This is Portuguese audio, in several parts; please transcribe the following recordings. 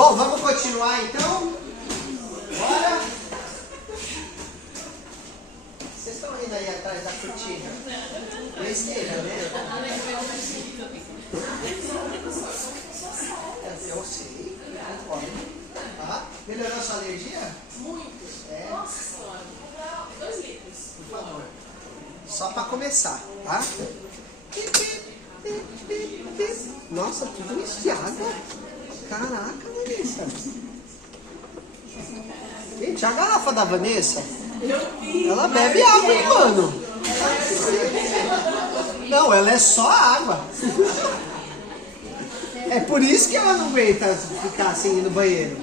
Bom, vamos continuar então? Bora? Vocês estão indo aí atrás da cortina? Besteira, né? Eu sei, concordo. Tá? Melhorou a sua alergia? Muito. É. Nossa senhora, vou comprar 2 litros. Por favor. Só para começar, tá? Nossa, tudo isso de água. Caraca, Vanessa. Gente, a garrafa da Vanessa, ela bebe água, hein, mano? Não, ela é só água. É por isso que ela não aguenta ficar assim no banheiro.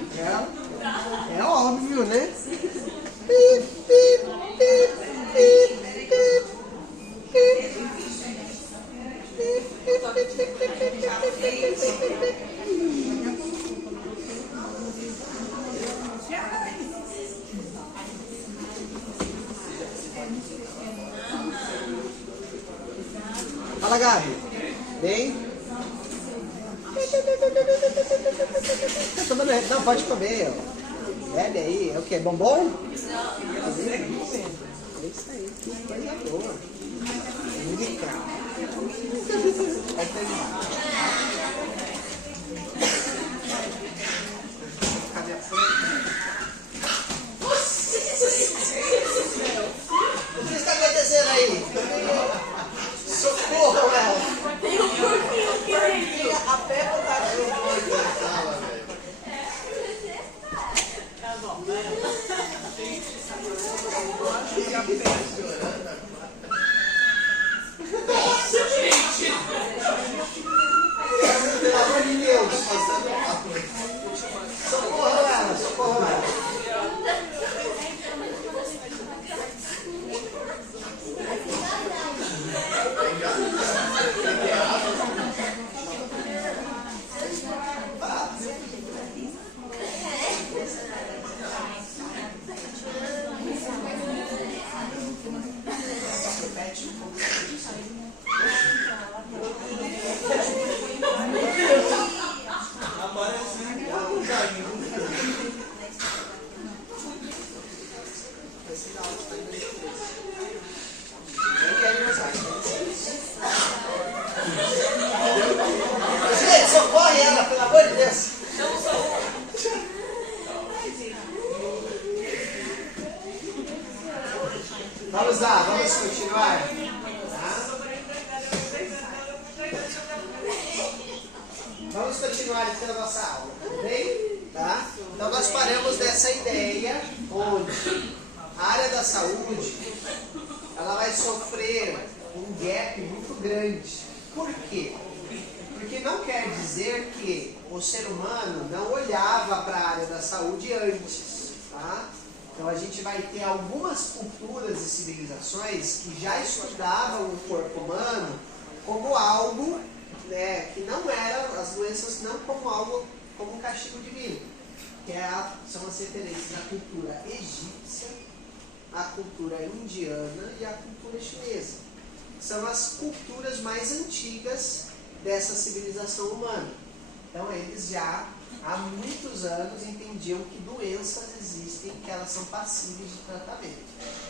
É óbvio, né? Fala, Gabi. Bem? Não, pode comer. Ó. Bebe aí. É o que? Bombom? É isso aí. Que coisa boa. Musical. Vai terminar. Cadê a frente? O que está acontecendo aí? Socorro, ela. Tem um porquinho que veio. A Peppa tá junto na sala, velho. Tá bom. Nossa, gente. Pelo amor de Deus. Socorro ela, socorro ela. Gente, socorre ela, pelo amor de Deus. Vamos lá, vamos continuar. Tá? Vamos continuar então a nossa aula, tudo bem? Tá? Então nós paramos dessa ideia onde a área da saúde ela vai sofrer um gap muito grande. Por quê? Porque não quer dizer que o ser humano não olhava para a área da saúde antes, tá? Então a gente vai ter algumas culturas e civilizações que já estudavam o corpo humano como algo, né, que não era, as doenças não como algo, como um castigo divino, que são as referências à cultura egípcia, à cultura indiana e à cultura chinesa. São as culturas mais antigas dessa civilização humana. Então eles já há muitos anos entendiam que doenças existem, que elas são passíveis de tratamento.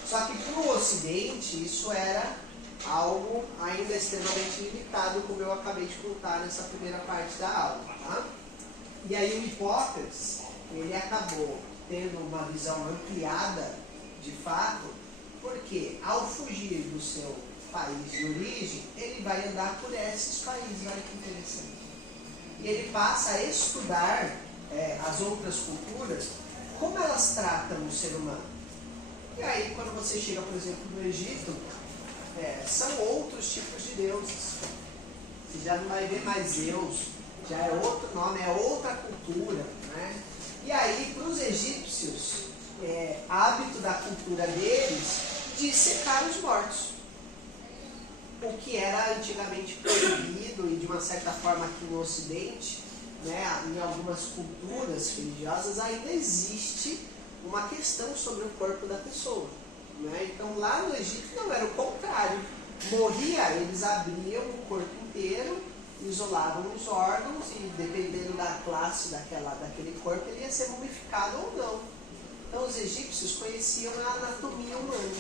Só que para o Ocidente isso era algo ainda extremamente limitado, como eu acabei de contar nessa primeira parte da aula. Tá? E aí o Hipócrates, ele acabou tendo uma visão ampliada de fato, porque ao fugir do seu país de origem, ele vai andar por esses países, olha que interessante. E ele passa a estudar as outras culturas, como elas tratam o ser humano. E aí, quando você chega, por exemplo, no Egito, são outros tipos de deuses. Você já não vai ver mais Zeus, já é outro nome, é outra cultura. Né? E aí, para os egípcios, hábito da cultura deles de secar os mortos. O que era antigamente proibido e de uma certa forma aqui no Ocidente, né, em algumas culturas religiosas ainda existe uma questão sobre o corpo da pessoa. Né? Então lá no Egito não era o contrário. Morria, eles abriam o corpo inteiro isolavam os órgãos e dependendo da classe daquele corpo, ele ia ser mumificado ou não. Então os egípcios conheciam a anatomia humana.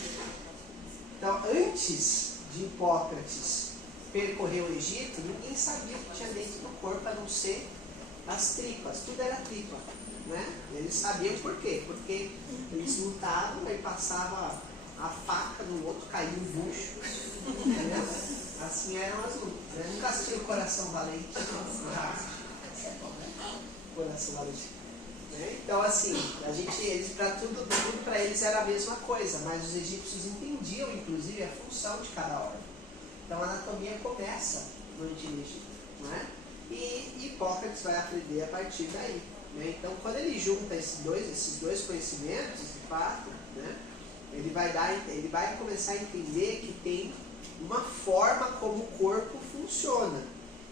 Então antes de Hipócrates percorrer o Egito, ninguém sabia o que tinha dentro do corpo a não ser as tripas, tudo era tripa. Né? Eles sabiam por quê? Porque eles lutavam e passava a faca no outro, caía um bucho. Assim eram as lutas. Né? Nunca assisti o Coração Valente. Coração Valente. Né? Então assim, eles para tudo para eles era a mesma coisa, mas os egípcios entendiam inclusive a função de cada órgão. Então a anatomia começa no Antigo Egito. Né? E Hipócrates vai aprender a partir daí. Né? Então quando ele junta esses dois conhecimentos, de fato, né? ele vai começar a entender que tem uma forma como o corpo funciona.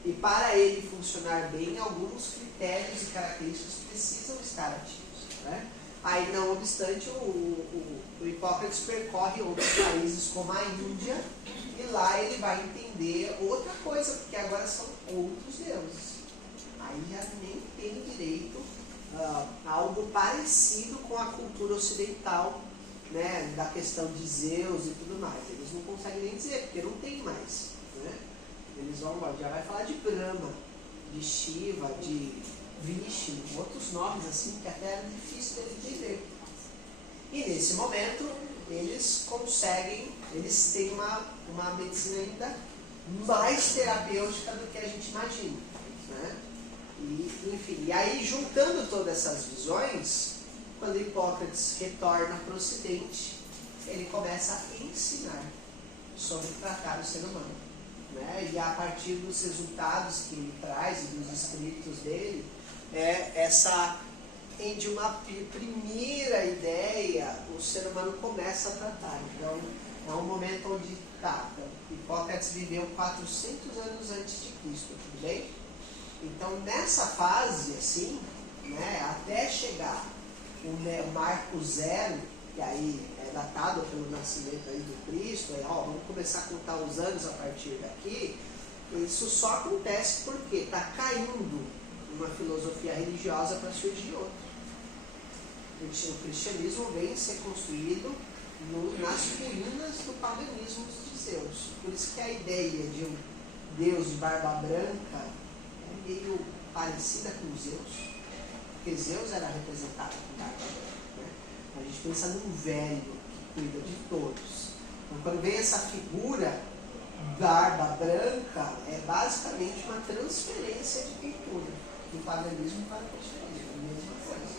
E para ele funcionar bem, alguns critérios e características precisam estar ativos. Né? Aí, não obstante, o Hipócrates percorre outros países como a Índia, e lá ele vai entender outra coisa, porque agora são outros deuses. Aí já nem tem direito a algo parecido com a cultura ocidental, né, da questão de Zeus e tudo mais. Eles não conseguem nem dizer, porque não tem mais. Né? Eles já vai falar de Brahma, de Shiva, de Vishnu, outros nomes assim que até era difícil de entender. E nesse momento eles têm uma medicina ainda mais terapêutica do que a gente imagina. Né? E aí juntando todas essas visões, quando Hipócrates retorna para o Ocidente, ele começa a ensinar sobre tratar o ser humano. Né? E a partir dos resultados que ele traz e dos escritos dele, de uma primeira ideia, o ser humano começa a tratar. Então, é um momento onde Hipócrates viveu 400 anos antes de Cristo, tudo bem? Então, nessa fase, assim, né, até chegar o marco zero, que aí é datado pelo nascimento aí do Cristo, vamos começar a contar os anos a partir daqui, isso só acontece porque está caindo uma filosofia religiosa para surgir outra. O cristianismo vem ser construído nas ruínas do paganismo de Zeus. Por isso que a ideia de um Deus de barba branca é meio parecida com Zeus, porque Zeus era representado com barba branca. Né? A gente pensa num velho que cuida de todos. Então, quando vem essa figura barba branca, é basicamente uma transferência de cultura do paganismo para o cristianismo, a mesma coisa.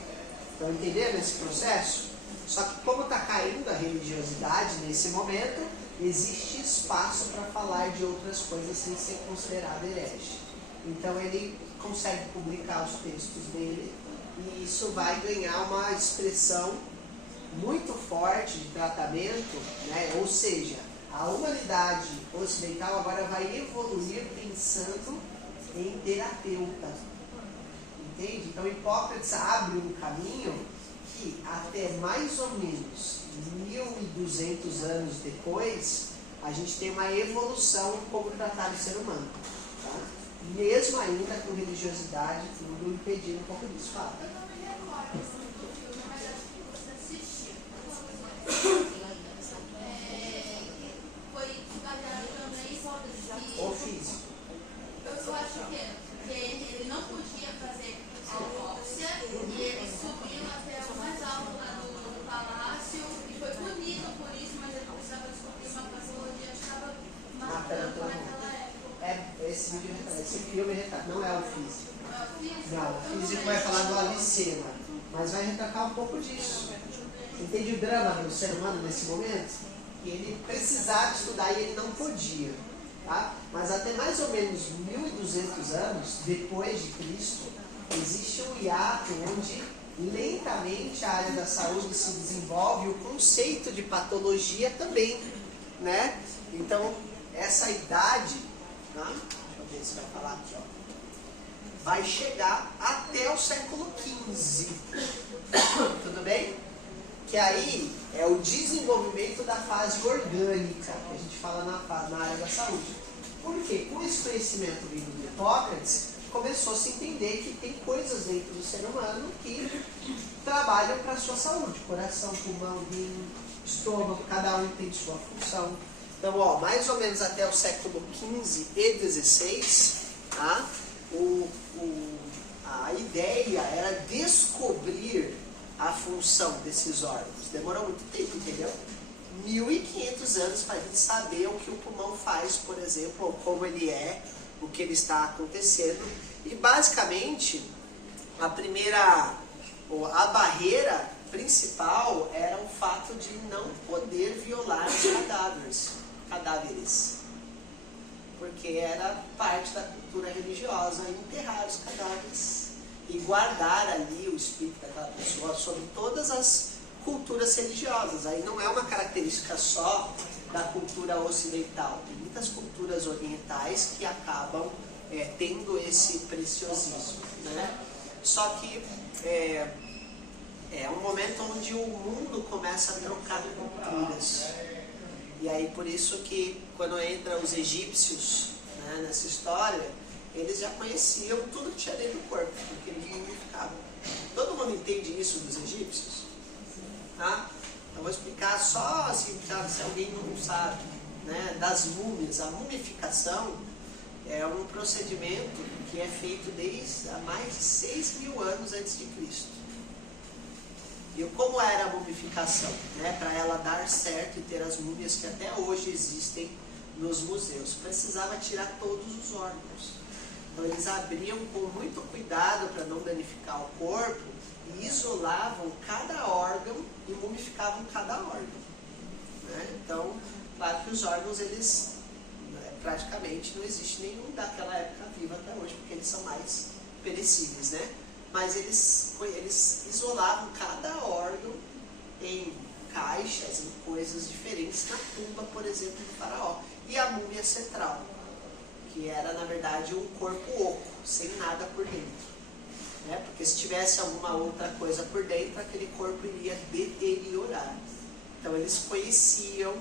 Então, entenderam esse processo? Só que como está caindo a religiosidade nesse momento, existe espaço para falar de outras coisas sem ser considerado herege. Então ele consegue publicar os textos dele e isso vai ganhar uma expressão muito forte de tratamento, né? Ou seja, a humanidade ocidental agora vai evoluir pensando em terapeuta. Entende? Então Hipócrates abre um caminho que até mais ou menos 1200 anos depois, a gente tem uma evolução em como tratar o ser humano. Tá? Mesmo ainda com religiosidade, tudo impedindo um pouco disso. Fala. Eu não me recordo do filme, mas acho que você assistiu. Foi baseado também em O físico. eu acho que é. Porque ele não podia fazer autópsia e ele subiu até o mais alto lá do palácio e foi punido por isso, mas ele precisava descobrir uma patologia que estava matando naquela época. Esse filme não é o físico. Não é o físico? Não, o físico vai falar do Avicena, mas vai retratar um pouco disso. Entende o drama do ser humano nesse momento? Que ele precisava estudar e ele não podia. Tá? Mas até mais ou menos 1200 anos depois de Cristo, existe um hiato onde lentamente a área da saúde se desenvolve, o conceito de patologia também. Né? Então, essa idade, tá? Deixa eu ver se vai falar aqui, ó. Vai chegar até o século XV. Tudo bem? Que aí é o desenvolvimento da fase orgânica, que a gente fala na área da saúde. Porque com esse conhecimento vindo de Hipócrates, começou a se entender que tem coisas dentro do ser humano que trabalham para a sua saúde. Coração, pulmão, rim, estômago, cada um tem sua função. Então, ó, mais ou menos até o século XV e XVI, tá? A ideia era descobrir a função desses órgãos. Demorou muito tempo, entendeu? 1500 anos para a gente saber o que o pulmão faz, por exemplo, ou como ele é, o que ele está acontecendo. E basicamente, a barreira principal era o fato de não poder violar os cadáveres. Porque era parte da cultura religiosa enterrar os cadáveres e guardar ali o espírito daquela pessoa sobre todas as culturas religiosas. Aí não é uma característica só da cultura ocidental. Tem muitas culturas orientais que acabam tendo esse preciosismo, né? Só que é um momento onde o mundo começa a trocar culturas. E aí por isso que quando entra os egípcios, né, nessa história, eles já conheciam tudo que tinha dentro do corpo, porque eles mumificavam. Todo mundo entende isso dos egípcios? Tá? Eu vou explicar só assim, se alguém não sabe, né, das múmias. A mumificação é um procedimento que é feito desde há mais de 6.000 anos antes de Cristo. E como era a mumificação? Né, para ela dar certo e ter as múmias que até hoje existem nos museus, precisava tirar todos os órgãos. Então eles abriam com muito cuidado para não danificar o corpo e isolavam cada órgão e mumificavam cada órgão. Né? Então, claro que os órgãos, eles praticamente não existe nenhum daquela época vivo até hoje, porque eles são mais perecíveis, né? Mas eles isolavam cada órgão em caixas, em coisas diferentes, na tumba, por exemplo, do faraó. E a múmia central, que era, na verdade, um corpo oco, sem nada por dentro. Né? Porque se tivesse alguma outra coisa por dentro, aquele corpo iria deteriorar. Então eles conheciam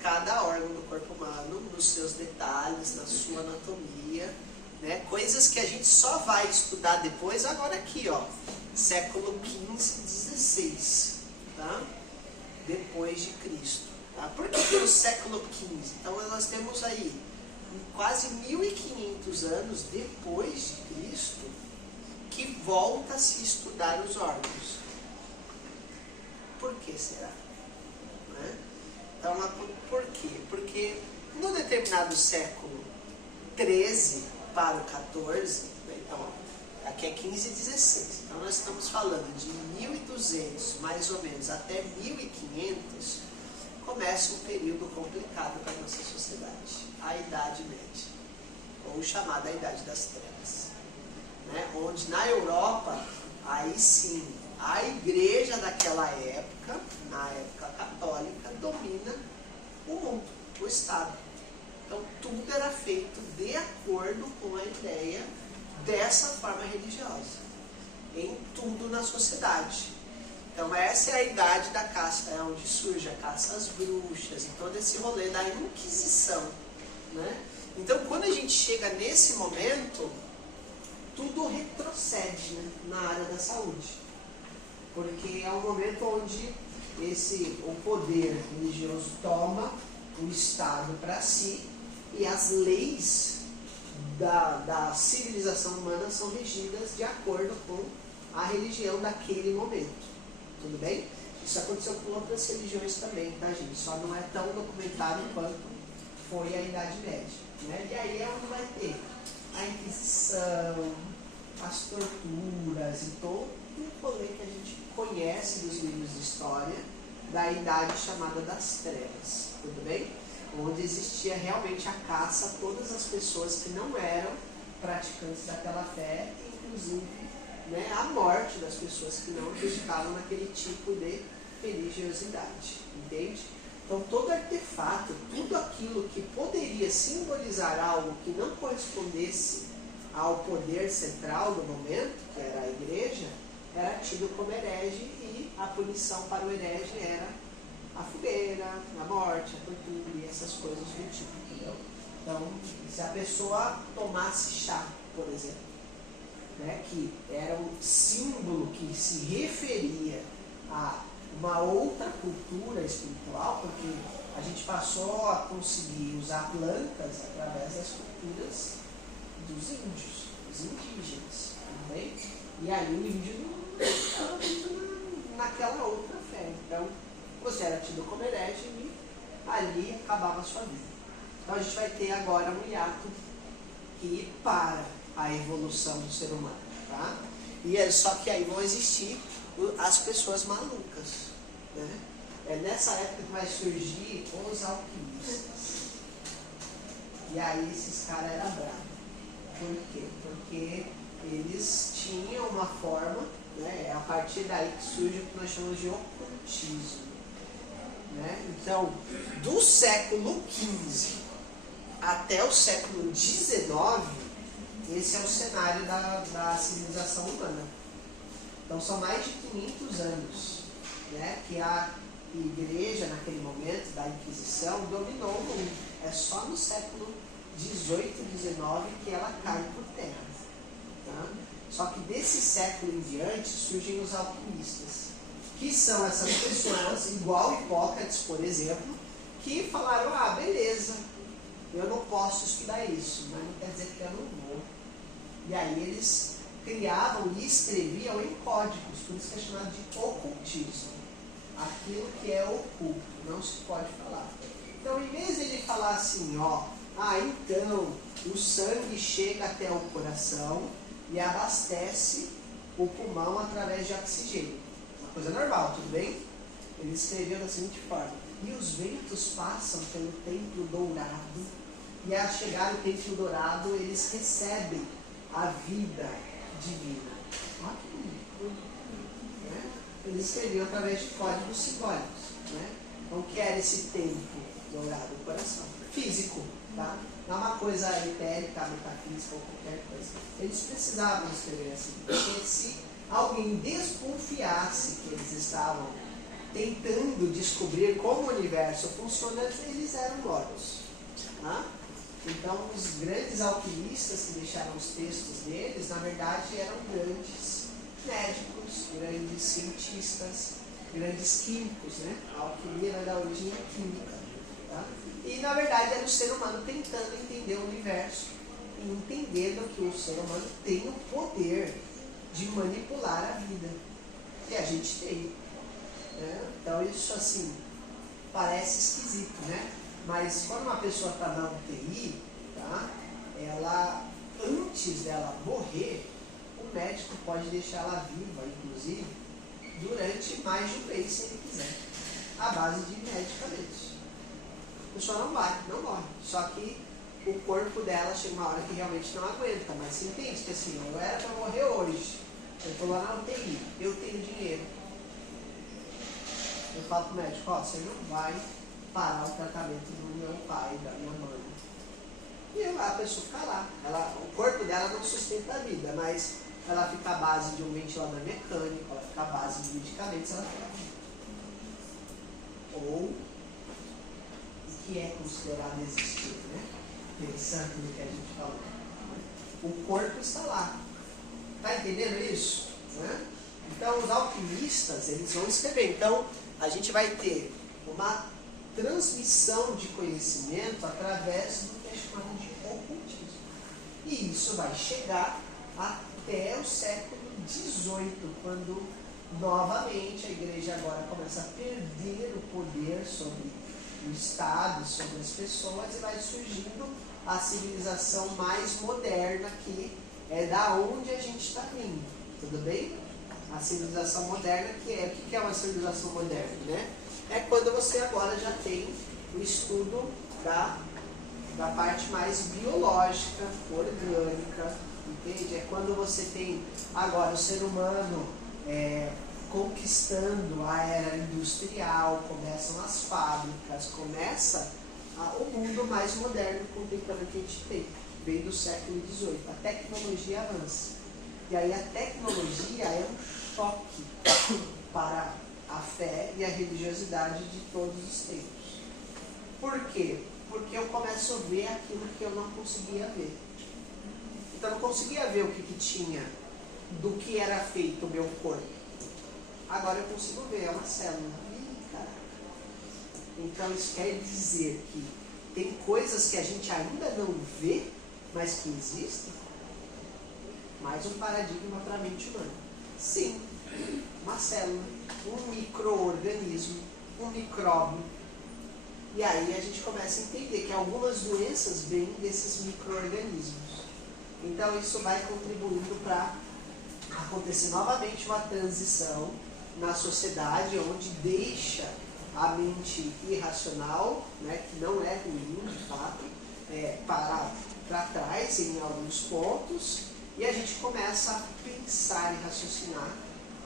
cada órgão do corpo humano, nos seus detalhes, na sua anatomia, né? Coisas que a gente só vai estudar depois, agora aqui, ó, século XV, XVI, tá? Depois de Cristo. Tá? Por que no século XV? Então nós temos aí quase 1500 anos depois de Cristo que volta a se estudar os órgãos. Por que será? Né? Então, por quê? Porque no determinado século 13 para o 14, né? Então aqui é 15 e 16, então nós estamos falando de 1200 mais ou menos até 1500, começa um período complicado para a nossa sociedade, a Idade Média, ou chamada Idade das Trevas, né? Onde na Europa, aí sim, a igreja daquela época, na época católica, domina o mundo, o Estado. Então tudo era feito de acordo com a ideia dessa forma religiosa, em tudo na sociedade. Então essa é a idade da caça, é onde surge a caça às bruxas e todo esse rolê da Inquisição, né? Então quando a gente chega nesse momento, tudo retrocede, né, na área da saúde. Porque é um momento onde o poder religioso toma o Estado para si e as leis da civilização humana são regidas de acordo com a religião daquele momento. Tudo bem? Isso aconteceu com outras religiões também, tá, gente? Só não é tão documentado quanto foi a Idade Média. Né? E aí é onde vai ter a Inquisição, as torturas e todo o rolê que a gente conhece dos livros de história da idade chamada das trevas, tudo bem? Onde existia realmente a caça a todas as pessoas que não eram praticantes daquela fé, inclusive, né, a morte das pessoas que não acreditavam naquele tipo de religiosidade, entende? Então todo artefato, tudo aquilo que poderia simbolizar algo que não correspondesse ao poder central do momento, que era a igreja, era tido como herege e a punição para o herege era a fogueira, a morte, a tortura e essas coisas do tipo, entendeu? Então, se a pessoa tomasse chá, por exemplo, né, que era um símbolo que se referia a uma outra cultura espiritual, porque a gente passou a conseguir usar plantas através das culturas dos índios, dos indígenas, tudo bem? E aí o índio não estava muito naquela outra fé. Então, você era tido como herege e ali acabava a sua vida. Então a gente vai ter agora um hiato que para a evolução do ser humano, tá? E é só que aí vão existir as pessoas malucas, né? É nessa época que vai surgir os alquimistas. E aí esses caras eram bravos. Por quê? Porque eles tinham uma forma, né? É a partir daí que surge o que nós chamamos de ocultismo, né? Então, do século XV até o século XIX, esse é o cenário da civilização humana. Então são mais de 500 anos, né, que a igreja, naquele momento da Inquisição, dominou o mundo. É só no século XVIII, XIX que ela cai por terra. Tá? Só que desse século em diante surgem os alquimistas, que são essas pessoas, igual Hipócrates, por exemplo, que falaram, ah, beleza, eu não posso estudar isso, mas não quer dizer que eu não vou. E aí eles criavam e escreviam em códigos, por isso que é chamado de ocultismo. Aquilo que é oculto, não se pode falar. Então, em vez de ele falar assim, ó, então o sangue chega até o coração e abastece o pulmão através de oxigênio. Uma coisa normal, tudo bem? Ele escreveu da seguinte forma: e os ventos passam pelo templo dourado, e ao chegar ao templo dourado eles recebem a vida divina. Olha que bonito, né? Eles escreviam através de códigos simbólicos, né? Então, o que era esse templo dourado? O coração. Físico, tá? Não é uma coisa etérica, metafísica ou qualquer coisa. Eles precisavam escrever assim, porque se alguém desconfiasse que eles estavam tentando descobrir como o universo funciona, eles eram logos. Tá? Então, os grandes alquimistas que deixaram os textos deles, na verdade, eram grandes médicos, grandes cientistas, grandes químicos, né? A alquimia vai dar origem à química. Tá? E, na verdade, era o ser humano tentando entender o universo e entendendo que o ser humano tem o poder de manipular a vida, que a gente tem. Né? Então, isso, assim, parece esquisito, né? Mas quando uma pessoa está na UTI, tá? Ela, antes dela morrer, o médico pode deixá-la viva, inclusive, durante mais de um mês, se ele quiser, à base de medicamentos. A pessoa não morre. Só que o corpo dela chega uma hora que realmente não aguenta. Mas você entende que assim, eu era para morrer hoje, eu estou lá na UTI, eu tenho dinheiro. Eu falo para o médico, ó, você não vai parar o tratamento do meu pai, da minha mãe. E a pessoa fica lá. O corpo dela não sustenta a vida, mas ela fica à base de um ventilador mecânico, ela fica à base de medicamentos, ela fica viva. Ou o que é considerado existir, né? Pensando no que a gente falou. O corpo está lá. Está entendendo isso? Né? Então, os alquimistas, eles vão escrever. Então, a gente vai ter uma transmissão de conhecimento através do que é chamado de ocultismo. E isso vai chegar até o século XVIII, quando novamente a igreja agora começa a perder o poder sobre o Estado, sobre as pessoas, e vai surgindo a civilização mais moderna, que é da onde a gente está vindo. Tudo bem? A civilização moderna, que é, o que é uma civilização moderna, né? É quando você agora já tem o estudo da parte mais biológica, orgânica, entende? É quando você tem agora o ser humano conquistando a era industrial, começam as fábricas, começa o mundo mais moderno contemporâneo que a gente tem, vem do século XVIII. A tecnologia avança. E aí a tecnologia é um choque para a fé e a religiosidade de todos os tempos. Por quê? porque eu começo a ver aquilo que eu não conseguia ver. Então eu não conseguia ver o que tinha, do que era feito o meu corpo. Agora eu consigo ver, é uma célula. Ih, caraca. Então isso quer dizer que tem coisas que a gente ainda não vê, mas que existem. Mais um paradigma para a mente humana. Sim, uma célula, um micro-organismo, um micróbio. E aí a gente começa a entender que algumas doenças vêm desses micro-organismos. Então isso vai contribuindo para acontecer novamente uma transição na sociedade, onde deixa a mente irracional, né, que não é ruim de fato, para trás em alguns pontos, e a gente começa a pensar e raciocinar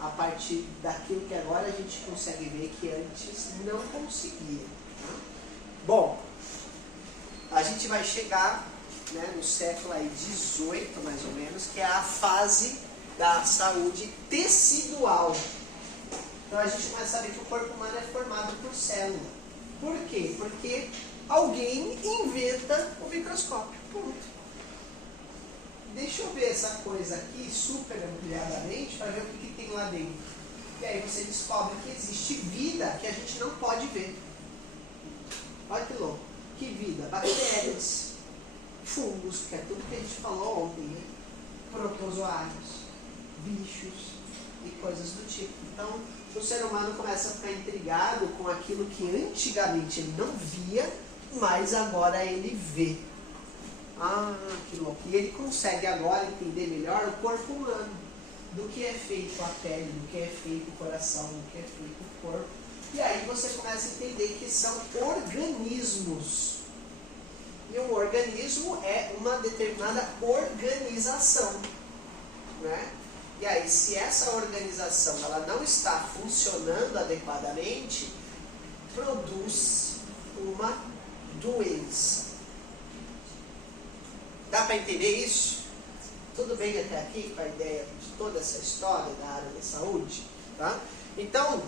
a partir daquilo que agora a gente consegue ver que antes não conseguia. Tá? Bom, a gente vai chegar, né, no século XVIII, mais ou menos, que é a fase da saúde tecidual. Então a gente começa a ver que o corpo humano é formado por célula. Por quê? Porque alguém inventa o microscópio. Ponto. Deixa eu ver essa coisa aqui super ampliadamente para ver o que tem lá dentro. E aí você descobre que existe vida que a gente não pode ver. Olha que louco. Que vida? Bactérias, fungos, que é tudo que a gente falou ontem, né? Protozoários, bichos e coisas do tipo. Então, o ser humano começa a ficar intrigado com aquilo que antigamente ele não via, mas agora ele vê. Ah, que louco. E ele consegue agora entender melhor o corpo humano, do que é feito a pele, do que é feito o coração, do que é feito o corpo. E aí você começa a entender que são organismos. E um organismo é uma determinada organização, né? E aí, se essa organização ela não está funcionando adequadamente, produz uma doença. Dá para entender isso? Tudo bem até aqui com a ideia de toda essa história da área da saúde? Tá? Então,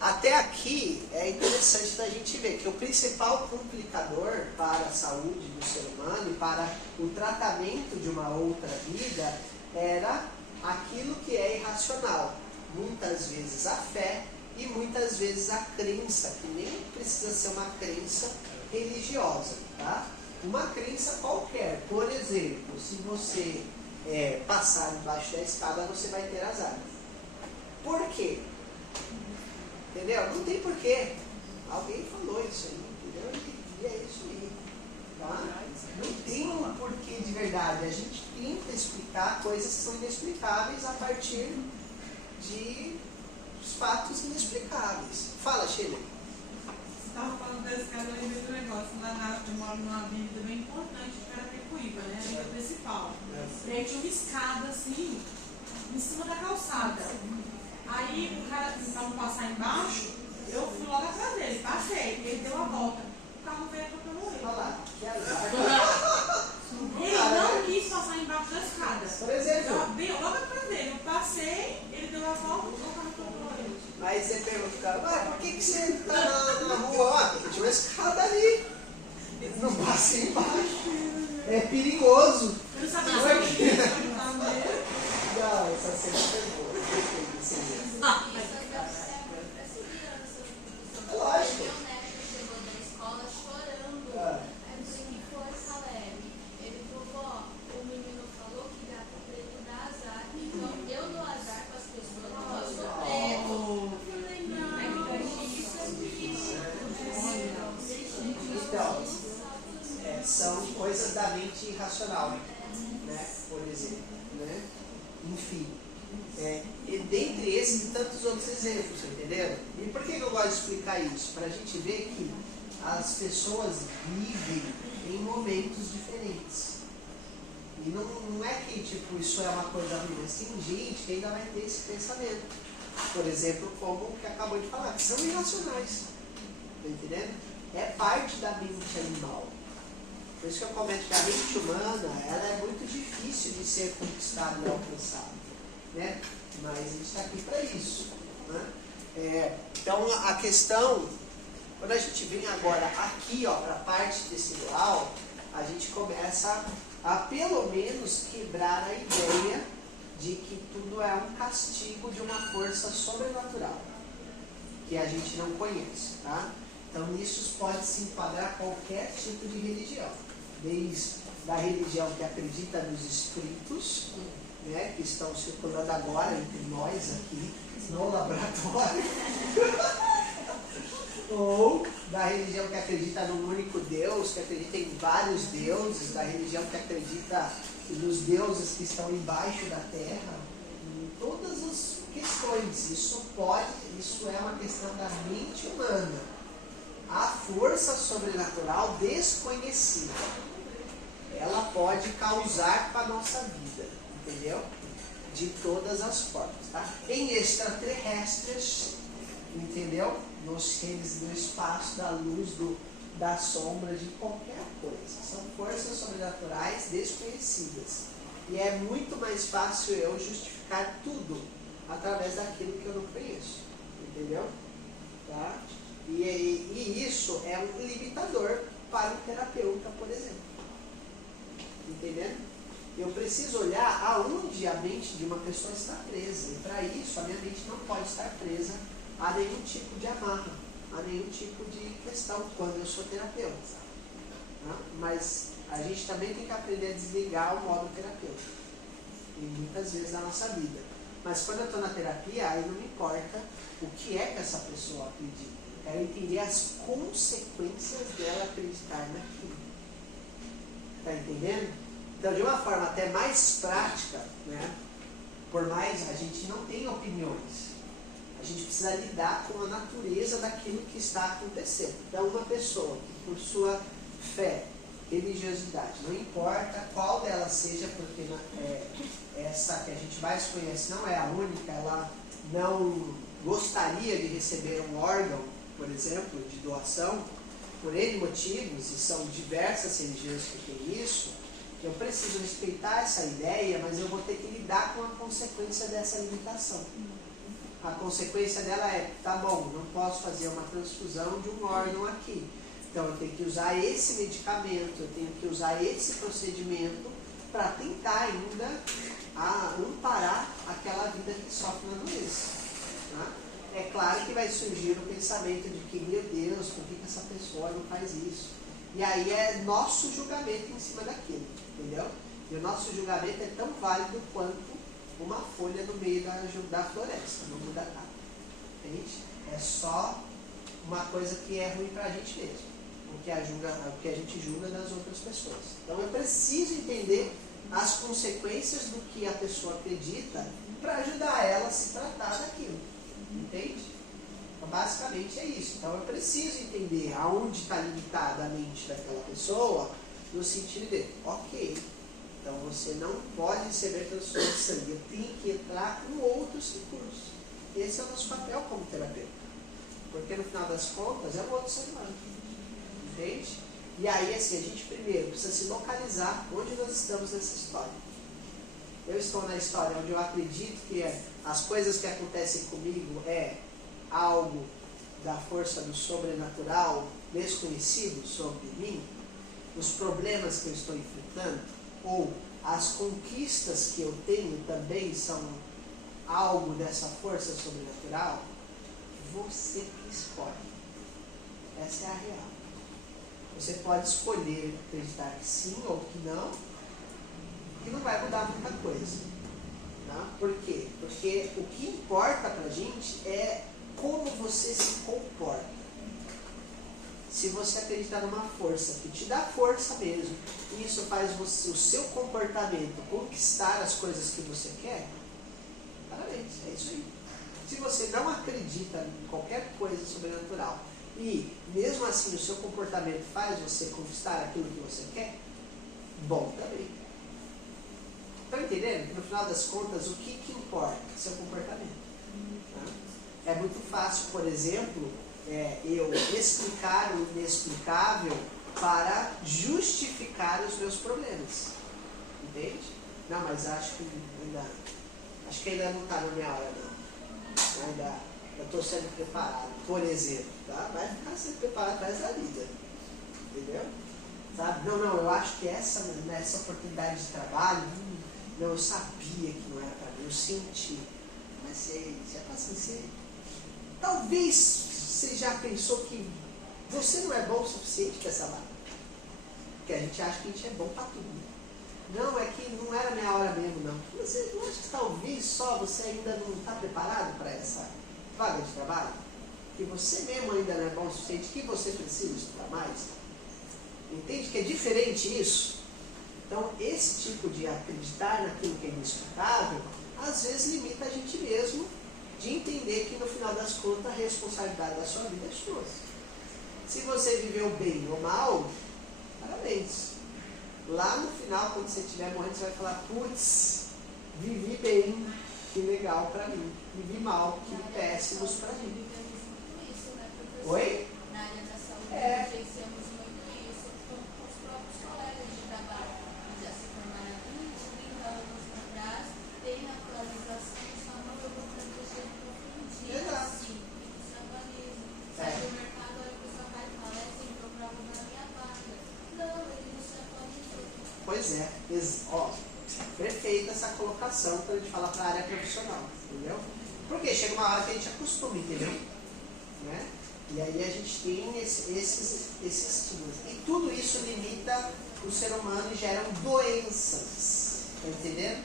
até aqui é interessante da gente ver que o principal complicador para a saúde do ser humano e para o tratamento de uma outra vida era aquilo que é irracional. Muitas vezes a fé e muitas vezes a crença, que nem precisa ser uma crença religiosa, tá? Uma crença qualquer. Por exemplo, se você passar embaixo da escada, você vai ter azar. Por quê? Entendeu? Não tem porquê. Alguém falou isso aí, entendeu? E é isso aí. Tá? Não tem um porquê de verdade. A gente tenta explicar coisas que são inexplicáveis a partir de fatos inexplicáveis. Fala, Sheila. Você estava falando da escada, eu lembrei do negócio. Lá eu moro numa avenida bem importante, que era Pecuíba, né? A avenida principal. E aí tinha uma escada assim, em cima da calçada. Aí o cara tentava passar embaixo, eu fui logo atrás dele, passei, ele deu a volta. O carro veio atropelou ele. Olha lá, que azar. Ele não quis passar embaixo da escada. Por exemplo. Eu veio logo atrás dele, eu passei, ele deu a volta, o carro atropelou ele. Aí você pergunta pro cara, por que você tá na rua? Ó, tinha uma escada ali. Não passe embaixo. É perigoso. Eu não sabia se eu tinha que estar nele. Não, essa cena foi boa. Lógico. Meu neto chegou da escola chorando. Aí eu disse, que foi, Caleb? Ele falou, vó, o menino falou que gato preto dá azar. Então eu dou azar com as pessoas, então eu sou preto. Eu falei, não, isso é Então, são coisas da mente irracional, né? Por exemplo, né? Enfim, e dentre esses e tantos outros exemplos, entenderam? E por que eu gosto de explicar isso? Para a gente ver que as pessoas vivem em momentos diferentes. E não é que tipo, isso é uma coisa ruim, mas tem gente que ainda vai ter esse pensamento. Por exemplo, como o que acabou de falar, que são irracionais. Tá entendendo? É parte da mente animal. Por isso que eu comento que a mente humana ela é muito difícil de ser conquistada e alcançada, né? Mas a gente está aqui para isso, né? Então a questão Quando a gente vem agora aqui, ó, para a parte tecidual, a gente começa a pelo menos quebrar a ideia de que tudo é um castigo de uma força sobrenatural que a gente não conhece, tá? Então nisso pode se enquadrar qualquer tipo de religião, desde a religião que acredita nos espíritos, né, que estão circulando agora entre nós aqui no laboratório, ou da religião que acredita num único Deus, que acredita em vários deuses, da religião que acredita nos deuses que estão embaixo da terra, em todas as questões. Isso é uma questão da mente humana. A força sobrenatural desconhecida, ela pode causar para a nossa vida, entendeu? De todas as formas, tá? Em extraterrestres, entendeu? Nos seres do espaço, da luz, da sombra, de qualquer coisa. São forças sobrenaturais desconhecidas. E é muito mais fácil eu justificar tudo através daquilo que eu não conheço, entendeu? Tá? E isso é um limitador para um terapeuta, por exemplo. Entendendo? Eu preciso olhar aonde a mente de uma pessoa está presa. E para isso, a minha mente não pode estar presa a nenhum tipo de amarra, a nenhum tipo de questão quando eu sou terapeuta. Tá? Mas a gente também tem que aprender a desligar o modo terapeuta. E muitas vezes na nossa vida. Mas quando eu estou na terapia, aí não me importa o que é que essa pessoa acredita. Eu quero entender as consequências dela acreditar naquilo. Está entendendo? Então, de uma forma até mais prática, né? Por mais a gente não tem opiniões, a gente precisa lidar com a natureza daquilo que está acontecendo. Então, uma pessoa que por sua fé, religiosidade, não importa qual delas seja, porque essa que a gente mais conhece não é a única, ela não gostaria de receber um órgão, por exemplo, de doação, por N motivos, e são diversas religiões que têm isso. Eu preciso respeitar essa ideia, mas eu vou ter que lidar com a consequência dessa limitação. A consequência dela é, tá bom, não posso fazer uma transfusão de um órgão aqui. Então eu tenho que usar esse medicamento, eu tenho que usar esse procedimento para tentar ainda amparar aquela vida que sofre na doença. Tá? É claro que vai surgir o pensamento de que, meu Deus, por que essa pessoa não faz isso? E aí é nosso julgamento em cima daquilo, entendeu? E o nosso julgamento é tão válido quanto uma folha no meio da floresta, não muda nada. Entende? É só uma coisa que é ruim para a gente mesmo, o que a gente julga das outras pessoas. Então eu preciso entender as consequências do que a pessoa acredita para ajudar ela a se tratar daquilo. Entende? Então, basicamente é isso. Então eu preciso entender aonde está limitada a mente daquela pessoa, no sentido de, ok, então você não pode receber transfusão de sangue, eu tenho que entrar com outros recursos. Esse é o nosso papel como terapeuta. Porque no final das contas é um outro ser humano. Entende? E aí assim, a gente primeiro precisa se localizar onde nós estamos nessa história. Eu estou na história onde eu acredito que as coisas que acontecem comigo é algo da força do sobrenatural desconhecido sobre mim, os problemas que eu estou enfrentando, ou as conquistas que eu tenho também são algo dessa força sobrenatural. Você que escolhe. Essa é a real. Você pode escolher acreditar que sim ou que não, que não vai mudar muita coisa. Tá? Por quê? Porque o que importa pra gente é como você se comporta. Se você acreditar numa força que te dá força mesmo, e isso faz você, o seu comportamento conquistar as coisas que você quer, parabéns, é isso aí. Se você não acredita em qualquer coisa sobrenatural, e mesmo assim o seu comportamento faz você conquistar aquilo que você quer, bom também. Estão entendendo? Que no final das contas, o que importa? Seu comportamento. Tá? É muito fácil, por exemplo, eu explicar o inexplicável para justificar os meus problemas. Entende? Não, mas acho que ainda não está na minha hora, não. eu estou sendo preparado, por exemplo, tá? Vai ficar sendo preparado para essa vida, entendeu? Sabe? Não, eu acho que nessa oportunidade de trabalho, não, eu sabia que não era para mim, eu senti. Mas você é paciente. Talvez você já pensou que você não é bom o suficiente para essa vaga. Porque a gente acha que a gente é bom para tudo. Não, é que não era minha hora mesmo, não. Você não acha que talvez só você ainda não está preparado para essa vaga de trabalho? Que você mesmo ainda não é bom o suficiente, que você precisa estudar mais? Entende que é diferente isso? Então, esse tipo de acreditar naquilo que é inescrutável, às vezes limita a gente mesmo de entender que no final das contas a responsabilidade da sua vida é sua. Se você viveu bem ou mal, parabéns. Lá no final, quando você estiver morrendo, você vai falar, putz, vivi bem, que legal pra mim. Vivi mal, que péssimos pra mim. Oi? Na área da saúde, vivenciamos muito isso com os próprios colegas de trabalho. Já se formaram há 20, 30 anos atrás, tem atualização, só não eu vou proteger um dia. Exato. Sim, se atualiza. Sai do mercado, olha que só vai falar, é assim, procurava na minha vaga. Não, ele não se atualizou. Pois é, perfeita essa colocação quando a gente fala para a área profissional, entendeu? Porque chega uma hora que a gente acostuma, entendeu? Né? E aí a gente tem esses estímulos. E tudo isso limita o ser humano e geram doenças, tá entendendo?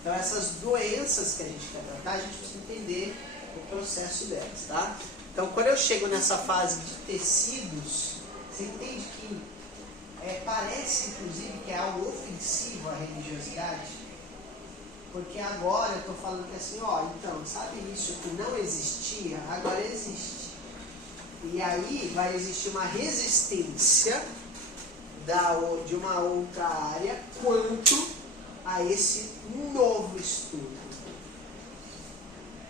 Então essas doenças que a gente quer tratar, a gente precisa entender o processo delas, tá? Então quando eu chego nessa fase de tecidos, você entende que parece, inclusive, que é algo ofensivo à religiosidade, porque agora eu estou falando que assim, então, sabe isso que não existia, agora existe. E aí vai existir uma resistência de uma outra área quanto a esse novo estudo.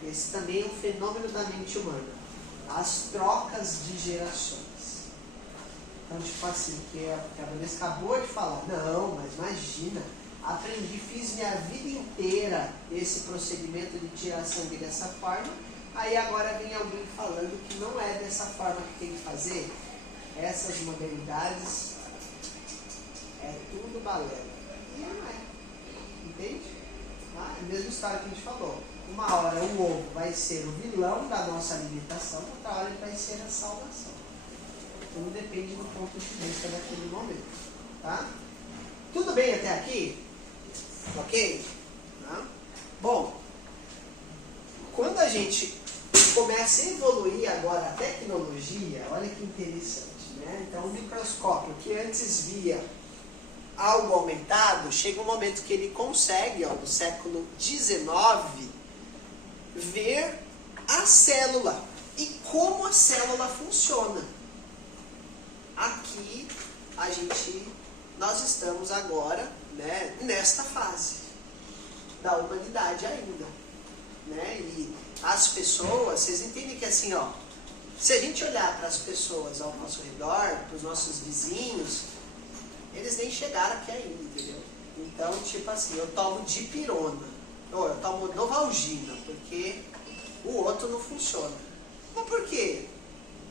Esse também é um fenômeno da mente humana, as trocas de gerações. Então, tipo assim, que a Vanessa acabou de falar, não, mas imagina, aprendi, fiz minha vida inteira esse procedimento de tirar sangue dessa forma, aí agora vem alguém falando que não é dessa forma que tem que fazer. Essas modalidades é tudo balela. E não é. Entende? É a mesma história que a gente falou. Uma hora o ovo vai ser o vilão da nossa alimentação, outra hora ele vai ser a salvação. Tudo depende do ponto de vista daquele momento. Tá? Tudo bem até aqui? Ok? Tá? Bom, quando a gente começa a evoluir agora a tecnologia, olha que interessante, né? Então o microscópio que antes via algo aumentado, chega um momento que ele consegue, no século XIX, ver a célula e como a célula funciona. Aqui nós estamos agora, né, nesta fase da humanidade ainda, né? E as pessoas, vocês entendem que assim, se a gente olhar para as pessoas ao nosso redor, para os nossos vizinhos, eles nem chegaram aqui ainda, entendeu? Então, tipo assim, eu tomo dipirona, ou eu tomo Novalgina, porque o outro não funciona. Mas por quê?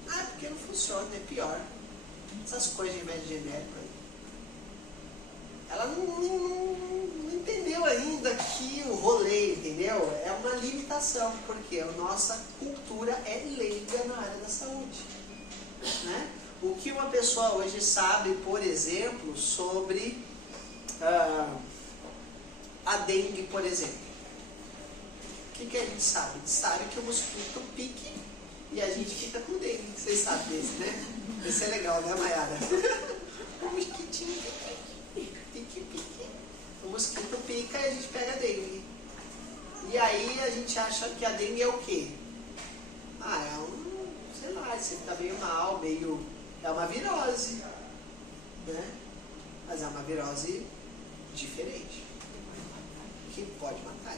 Porque não funciona, é pior. Essas coisas de remédio genérico aí. Ela não entendeu ainda que o rolê, entendeu? É uma limitação, porque a nossa cultura é leiga na área da saúde, né? O que uma pessoa hoje sabe, por exemplo, sobre a dengue, por exemplo. O que a gente sabe? A gente sabe que o mosquito pique e a gente fica com dengue. Vocês sabem desse, né? Esse é legal, né, Mayara? O mosquitinho pique. O mosquito pica e a gente pega dengue. E aí a gente acha que a dengue é o quê? Sei lá, você tá meio mal, é uma virose, né? Mas é uma virose diferente, que pode matar,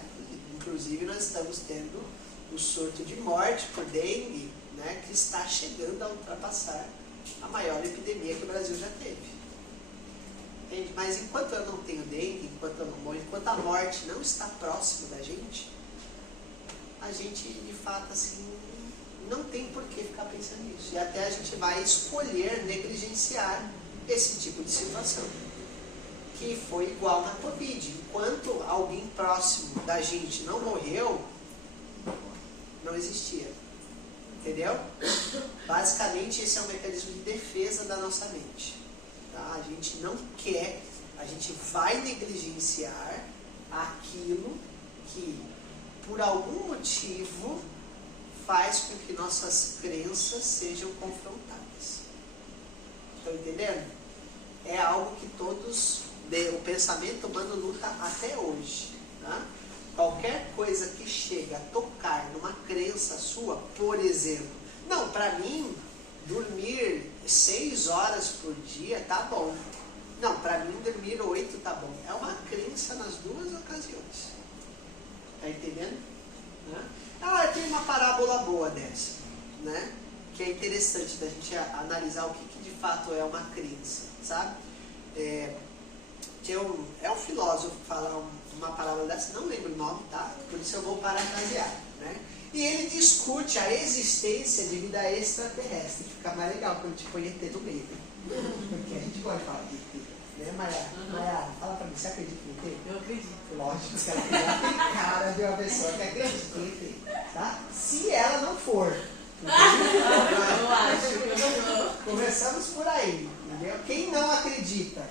inclusive nós estamos tendo o surto de morte por dengue, né, que está chegando a ultrapassar a maior epidemia que o Brasil já teve. Entende? Mas enquanto eu não tenho dengue, enquanto eu não morro, enquanto a morte não está próximo da gente, a gente de fato assim não tem por que ficar pensando nisso. E até a gente vai escolher negligenciar esse tipo de situação. Que foi igual na Covid. Enquanto alguém próximo da gente não morreu, não existia. Entendeu? Basicamente esse é um mecanismo de defesa da nossa mente. Tá? A gente não quer, a gente vai negligenciar aquilo que por algum motivo faz com que nossas crenças sejam confrontadas. Estão entendendo? É algo que todos, o pensamento humano luta até hoje. Tá? Qualquer coisa que chega a tocar numa crença sua, por exemplo, não, para mim, dormir 6 horas por dia tá bom. Não, para mim dormir 8 tá bom. É uma crença nas duas ocasiões. Tá entendendo? Né? Tem uma parábola boa dessa, né? Que é interessante da gente analisar o que de fato é uma crença, sabe? É um filósofo que fala uma parábola dessa, não lembro o nome, tá? Por isso eu vou parafrasear, né? E ele discute a existência de vida extraterrestre. Fica mais legal quando te põe ET no meio. Porque a gente gosta de falar de ET, né, Maiara? Maiara, fala pra mim, você acredita em ET? Eu acredito. Lógico que ela tem cara de uma pessoa que acredita em ET, tá? Se ela não for. Eu acho que eu não. Começamos por aí, entendeu? Quem não acredita?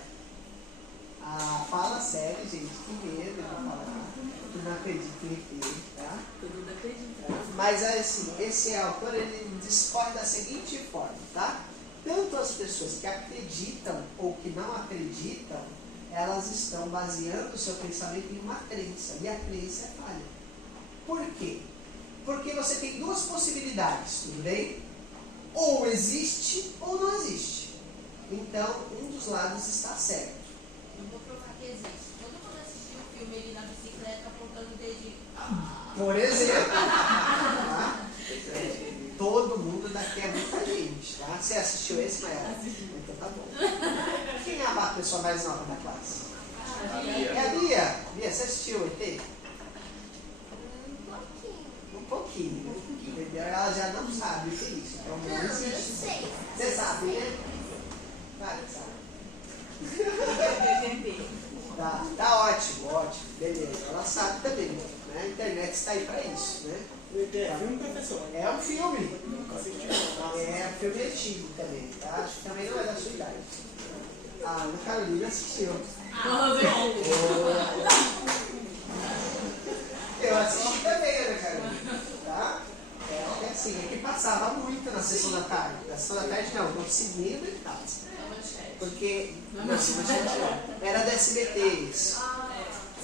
Fala sério, gente, que medo de falar que não acredita em ET, tá? Todo mundo acredita. Mas assim, esse autor ele discorre da seguinte forma, tá? Tanto as pessoas que acreditam ou que não acreditam, elas estão baseando o seu pensamento em uma crença, e a crença é falha. Por quê? Porque você tem duas possibilidades, tudo bem? Ou existe ou não existe. Então, um dos lados está certo. Eu vou provar que existe. Todo mundo assistiu o filme ele na bicicleta apontando o dedinho. Por exemplo, tá? Todo mundo daqui é muita gente, tá? Você assistiu esse, Maiara? Então tá bom. Quem é a pessoa mais nova da classe? É a Bia. Bia, você assistiu o ET? Um pouquinho. Entendeu? Ela já não sabe o que é isso. Então não existe. sei. Você sabe, né? Claro que sabe. Tá ótimo, ótimo. Beleza. Ela sabe também, né? A internet está aí para isso, né? É filme, professor? É um filme. Nunca assisti. É um filme antigo também, tá? Acho que também não é da sua idade. A Ana Carolina assistiu. Eu assisti também, Ana Carolina. Tá? É assim, é que passava muito na sessão da tarde. Na sessão da tarde não, no cinema e tal. Porque. Não, era da SBT isso.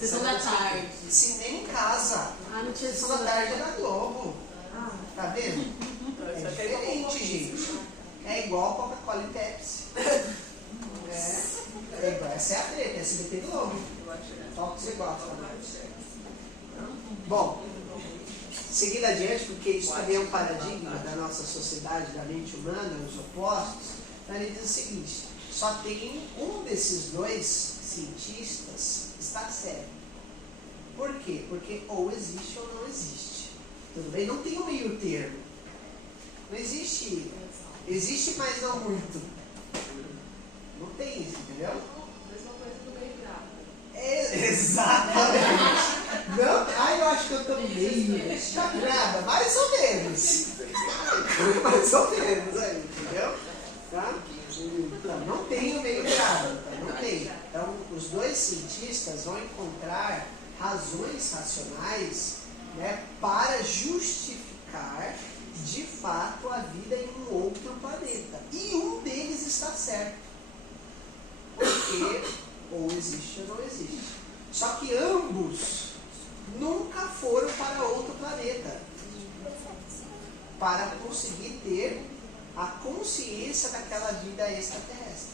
Sessão da tarde. Cinema em casa. Não tinha Sessão da tarde era Globo. Tá vendo? É diferente, gente. É igual Coca-Cola e Pepsi. É igual, essa é a treta, SBT e Globo. Qual que você gosta? Bom, seguindo adiante, porque isso também é um paradigma da nossa sociedade, da mente humana, os opostos, então ele diz o seguinte: só tem um desses dois cientistas está certo. Por quê? Porque ou existe ou não existe. Tudo bem? Não tem um meio termo. Não existe. Existe, mas não muito. Não tem isso, entendeu? Mesma coisa do meio grávida. Exatamente. Não, eu acho que eu tô meio chagrada, mais ou menos. Mais ou menos aí, entendeu? Tá? Então, não tem o meio grávida, não tem. Então, os dois cientistas vão encontrar razões racionais, né, para justificar de fato a vida em um outro planeta. E um deles está certo. Porque ou existe ou não existe. Só que ambos nunca foram para outro planeta para conseguir ter a consciência daquela vida extraterrestre.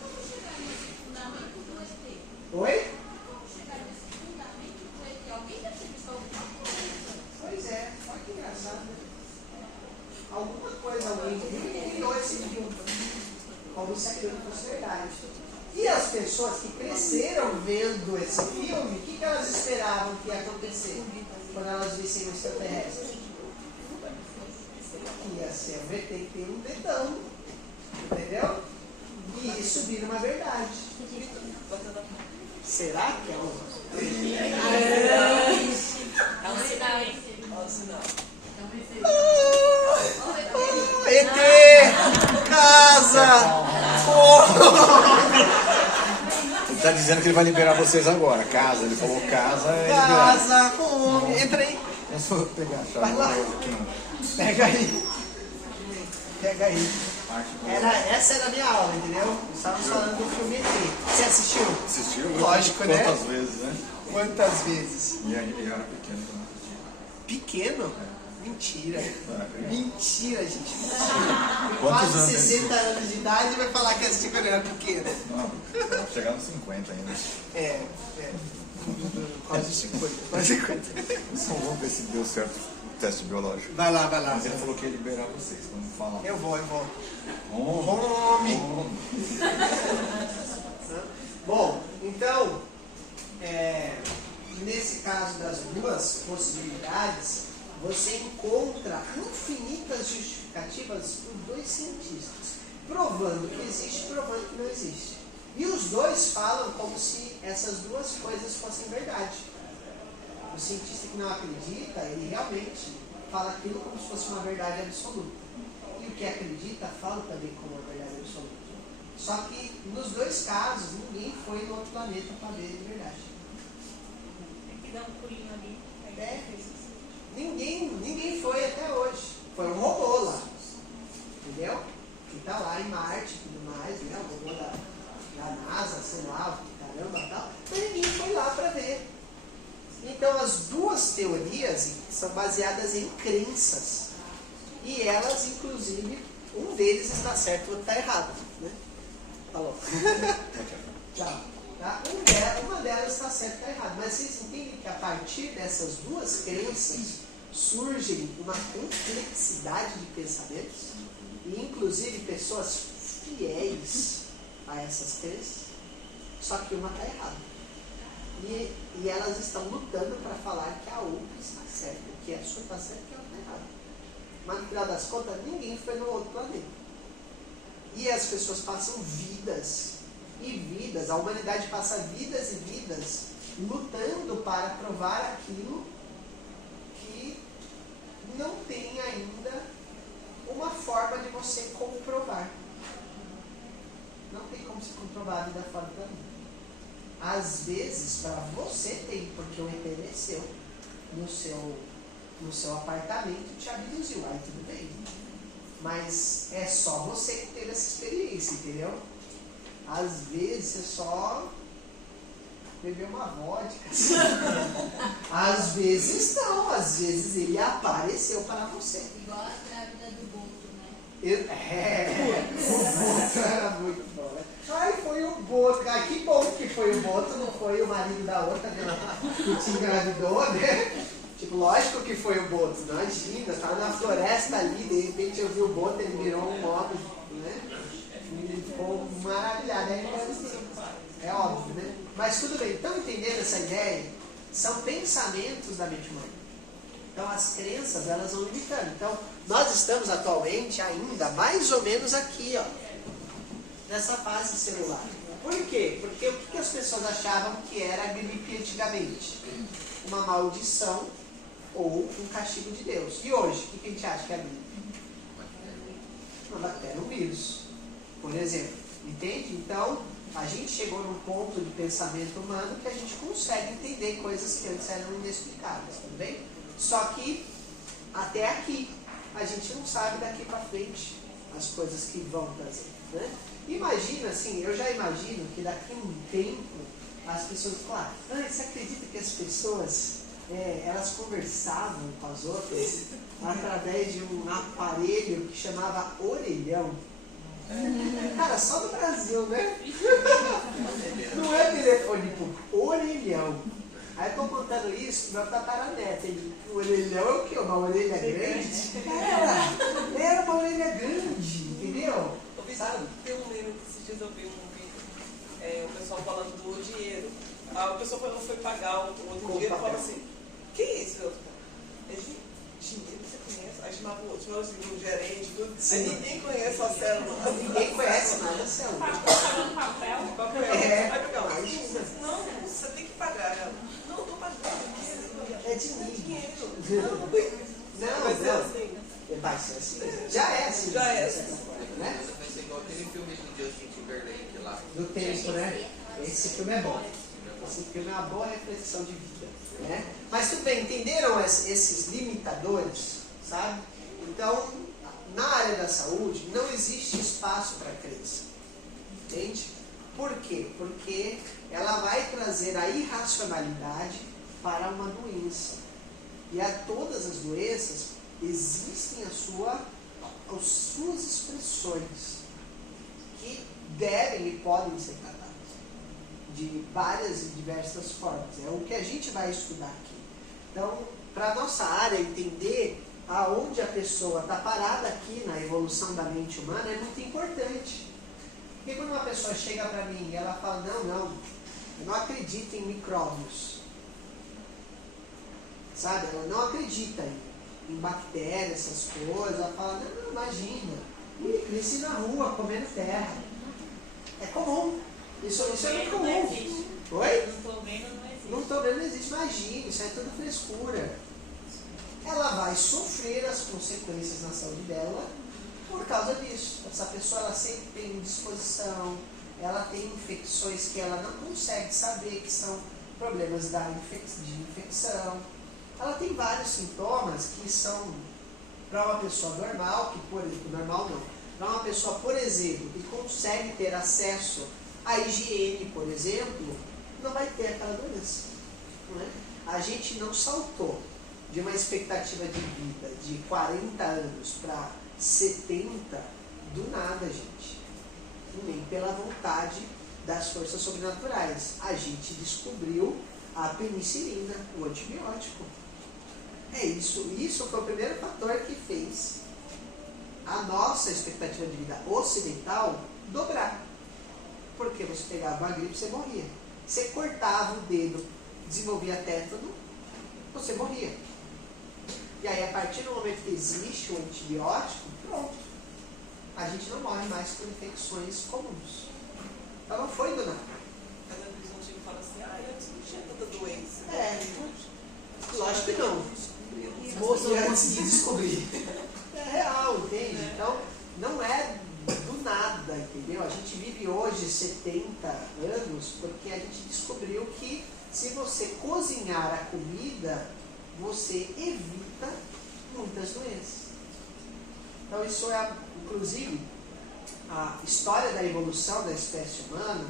Como chegar nesse fundamento do ET? Oi? Como chegar nesse fundamento do ET? Alguém deve ter visto alguma coisa? Pois é, olha que engraçado. Alguma coisa, alguém viu e criou esse filme. Como se aquilo fosse verdade. E as pessoas que cresceram vendo esse filme, o que elas esperavam que ia acontecer? quando elas vissem um extraterrestre? Ia ser o ET que tem um dedão. Entendeu? E isso vira uma verdade. Será que é um? É um sinal, hein? ET! Casa! Ele está dizendo que ele vai liberar vocês agora. Casa, ele falou casa, é liberar. Casa! Entra aí! Eu só vou pegar a chave. Vai lá. Aqui, Pega aí. Pega aí. ó. Essa era a minha aula, entendeu? Estávamos falando do filme ET. Você assistiu? Assistiu? Lógico, né? Quantas vezes, né? Quantas vezes? E aí ele era pequeno também. Pequeno? Mentira. Mentira, gente. Mentira. Quantos Quase anos? 60 anos de idade vai falar que assistiu quando era pequeno. Não, vai chegar nos 50 ainda. É. Quase 50. Quase 50. Só vamos ver se deu certo o teste biológico. Vai lá. Mas ele falou que ia liberar vocês, vamos falar. Eu vou. Homem. Bom, então, nesse caso das duas possibilidades, você encontra infinitas justificativas por dois cientistas, provando que existe e provando que não existe. E os dois falam como se essas duas coisas fossem verdade. O cientista que não acredita, ele realmente fala aquilo como se fosse uma verdade absoluta. E o que acredita, fala também como uma verdade absoluta. Só que nos dois casos, ninguém foi no outro planeta para ver de verdade. Tem que dar um pulinho ali. Ninguém foi até hoje. Foi um robô lá. Entendeu? Que está lá em Marte e tudo mais, né? O robô da NASA, sei lá, caramba e tal. Mas ninguém foi lá para ver. Então as duas teorias são baseadas em crenças. E elas, inclusive, um deles está certo e o outro está errado. Né? Falou. Tchau. Tá? Uma delas está certa e está errada. Mas vocês entendem que a partir dessas duas crenças surgem uma complexidade de pensamentos e inclusive pessoas fiéis a essas crenças, só que uma está errada. E elas estão lutando para falar que a outra está certa, que a sua está certa e que a outra está errada. Mas no final das contas, ninguém foi no outro planeta. E as pessoas passam vidas e vidas, a humanidade passa vidas e vidas lutando para provar aquilo que não tem ainda uma forma de você comprovar. Não tem como se comprovar a vida fora do planeta. Às vezes, para você tem, porque o ET desceu no seu apartamento e te abduziu. Aí tudo bem. Mas é só você que teve essa experiência, entendeu? Às vezes você só bebeu uma vodka. Assim. Às vezes não, às vezes ele apareceu para você. Igual a grávida do Boto, né? O Boto era muito bom, né? Ai, foi o Boto. Ai, que bom que foi o Boto, não foi o marido da outra que te engravidou, né? Tipo, lógico que foi o Boto, imagina, estava na floresta ali, de repente eu vi o Boto, ele virou um homem, né? Ele ficou maravilhado, é óbvio, né? Mas tudo bem, estão entendendo essa ideia? São pensamentos da mente humana. Então as crenças, elas vão limitando. Então, nós estamos atualmente ainda mais ou menos aqui, ó, nessa fase celular. Por quê? Porque o que as pessoas achavam que era a gripe antigamente? Uma maldição ou um castigo de Deus. E hoje, o que a gente acha que é a gripe? Uma bactéria, um vírus, por exemplo. Entende? Então, a gente chegou num ponto de pensamento humano que a gente consegue entender coisas que antes eram inexplicáveis, tudo bem? Só que, até aqui, a gente não sabe daqui para frente as coisas que vão trazer, né? Imagina assim, eu já imagino que daqui a um tempo as pessoas falam, você acredita que as pessoas elas conversavam com as outras através de um aparelho que chamava orelhão? Cara, só no Brasil, né? Não é telefone público, orelhão. Aí eu tô contando isso, meu tataraneto, o orelhão é o quê? Uma orelha grande? Era uma orelha grande, entendeu? Sabe? Tem um meme que esses dias eu vi um vídeo, o pessoal falando do dinheiro. A pessoa foi pagar o outro dinheiro e falou assim, que é isso? chamar o gerente, tudo. Sim. Aí ninguém conhece a célula. Ninguém conhece nada, céu. Pagando papel. Papel. É. Aí pegar, não, você tem que pagar. Ela, não, eu tô pagando. É de mim. Dinheiro. Não, vai ser assim. Vai ser assim. Já é assim. Já é de certa forma, né? Mas vai ser igual aquele filme do Justin Timberlake lá. Do tempo, né? Esse filme é bom. Esse filme é uma boa reflexão de vida, né? Mas tudo bem, entenderam esses limitadores, sabe? Então, na área da saúde, não existe espaço para crença. Entende? Por quê? Porque ela vai trazer a irracionalidade para uma doença. E a todas as doenças existem as suas expressões que devem e podem ser tratadas de várias e diversas formas. É o que a gente vai estudar aqui. Então, para a nossa área, entender aonde a pessoa está parada aqui na evolução da mente humana é muito importante. Porque quando uma pessoa chega para mim e ela fala, não, eu não acredito em micróbios. Sabe? Ela não acredita em bactérias, essas coisas. Ela fala, não, imagina, eu cresci na rua comendo terra. É comum. Isso é muito comum. Não existe. Oi? Não estou vendo, não existe. Não estou vendo, não existe. Imagina, isso é tudo frescura. Ela vai sofrer as consequências na saúde dela por causa disso. Essa pessoa ela sempre tem indisposição, ela tem infecções que ela não consegue saber que são problemas de infecção. Ela tem vários sintomas que são para uma pessoa normal, que por exemplo, normal não, para uma pessoa, por exemplo, que consegue ter acesso à higiene, por exemplo, não vai ter aquela doença. Não é? A gente não saltou de uma expectativa de vida de 40 anos para 70 do nada, gente. Nem pela vontade das forças sobrenaturais. A gente descobriu a penicilina, o antibiótico. É isso. Isso foi o primeiro fator que fez a nossa expectativa de vida ocidental dobrar. Porque você pegava uma gripe, você morria. Você cortava o dedo, desenvolvia tétano, você morria. E aí, a partir do momento que existe o antibiótico, pronto. A gente não morre mais por infecções comuns. Então não foi do nada. Cada vez um time fala assim, antes não tinha tanta doença. É, lógico que não. Moço, Antes de descobrir. É real, entende? Então, não é do nada, entendeu? A gente vive hoje 70 anos porque a gente descobriu que se você cozinhar a comida, você evita muitas doenças. Então isso é, inclusive, a história da evolução da espécie humana.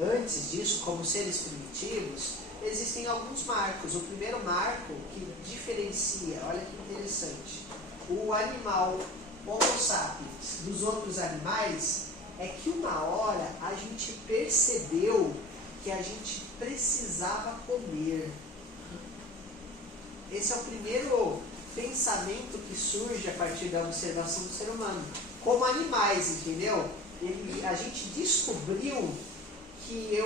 Antes disso, como seres primitivos, existem alguns marcos. O primeiro marco que diferencia, olha que interessante, o animal Homo sapiens dos outros animais é que uma hora a gente percebeu que a gente precisava comer. Esse é o primeiro pensamento que surge a partir da observação do ser humano. Como animais, entendeu? A gente descobriu que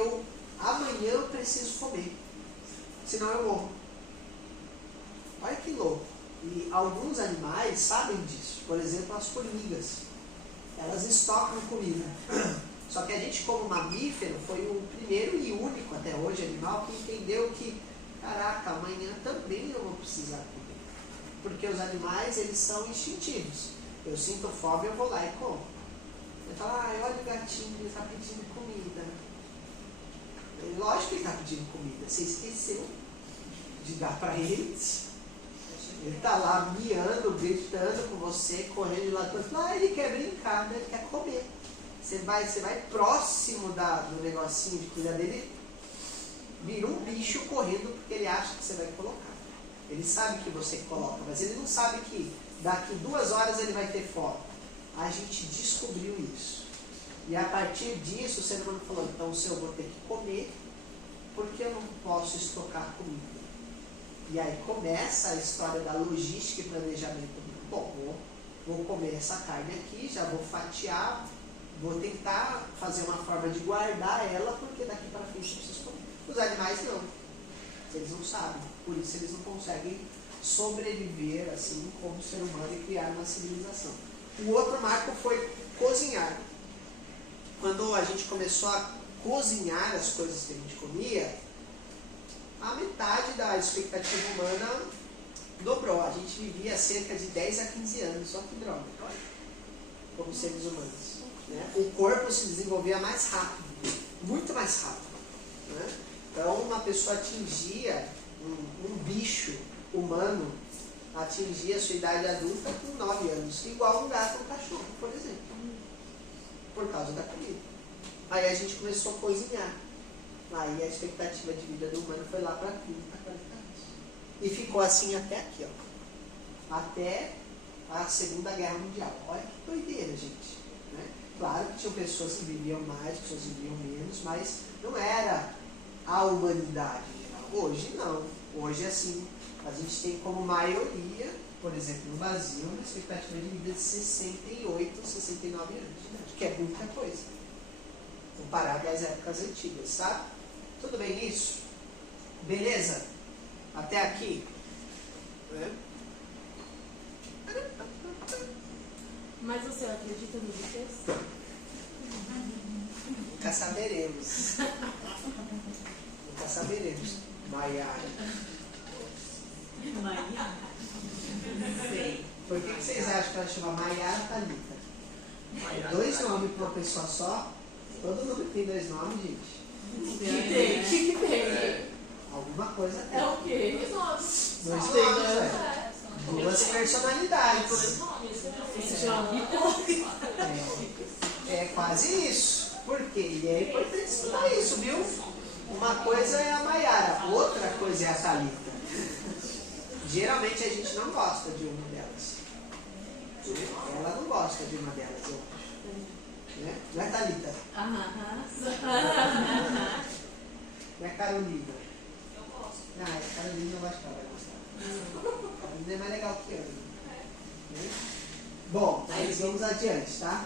amanhã eu preciso comer, senão eu morro. Olha que louco. E alguns animais sabem disso. Por exemplo, as formigas. Elas estocam comida. Só que a gente, como mamífero, foi o primeiro e único até hoje animal que entendeu que, caraca, amanhã também eu vou precisar comer. Porque os animais, eles são instintivos. Eu sinto fome, eu vou lá e como. Ele fala, olha o gatinho, ele está pedindo comida. Lógico que ele está pedindo comida. Você esqueceu de dar para ele. Ele está lá miando, gritando com você, correndo de lado para lá. Ele quer brincar, ele quer comer. Você vai próximo do negocinho de cuidar dele, vira um bicho correndo porque ele acha que você vai colocar. Ele sabe que você coloca, mas ele não sabe que daqui 2 horas ele vai ter fome. A gente descobriu isso. E a partir disso o ser humano falou, então se eu vou ter que comer, por que eu não posso estocar comida? E aí começa a história da logística e planejamento. Bom, vou comer essa carne aqui, já vou fatiar, vou tentar fazer uma forma de guardar ela, porque daqui para frente eu preciso comer. Os animais não. Eles não sabem, por isso eles não conseguem sobreviver assim como ser humano e criar uma civilização. O outro marco foi cozinhar. Quando a gente começou a cozinhar as coisas que a gente comia, a metade da expectativa humana dobrou. A gente vivia cerca de 10 a 15 anos, só que droga, como seres humanos. Né? O corpo se desenvolvia mais rápido, muito mais rápido. Né? Então, uma pessoa atingia, um bicho humano, atingia a sua idade adulta com 9 anos, igual um gato ou um cachorro, por exemplo, por causa da comida. Aí a gente começou a cozinhar. Aí a expectativa de vida do humano foi lá para 30, 40 anos. E ficou assim até aqui, ó. Até a Segunda Guerra Mundial. Olha que doideira, gente. Né? Claro que tinham pessoas que viviam mais, pessoas que viviam menos, mas não era a humanidade em geral. Hoje não. Hoje, assim, a gente tem como maioria, por exemplo, no Brasil, uma expectativa de vida de 68, 69 anos, que é muita coisa, comparado às épocas antigas, sabe? Tudo bem isso? Beleza? Até aqui? Né? Mas você acredita no ETs? Nunca saberemos. Nunca saberemos. Maiara. Por que vocês acham que ela chama Maiara Thalita? 2 nomes para uma pessoa só? Todo mundo tem 2 nomes, gente. O que tem? Alguma coisa tem. É o quê? 2 nomes, velho. 2 personalidades. Esse chama É quase isso. Por quê? E é importante estudar isso, viu? Uma coisa é a Maiara, outra coisa é a Thalita. Geralmente a gente não gosta de uma delas. Ela não gosta de uma delas, eu acho. Né? Não é Thalita? Não é Carolina? Eu gosto. Não, a Carolina não vai gostar. A Carolina é mais legal que eu. Né? Bom, mas vamos adiante, tá?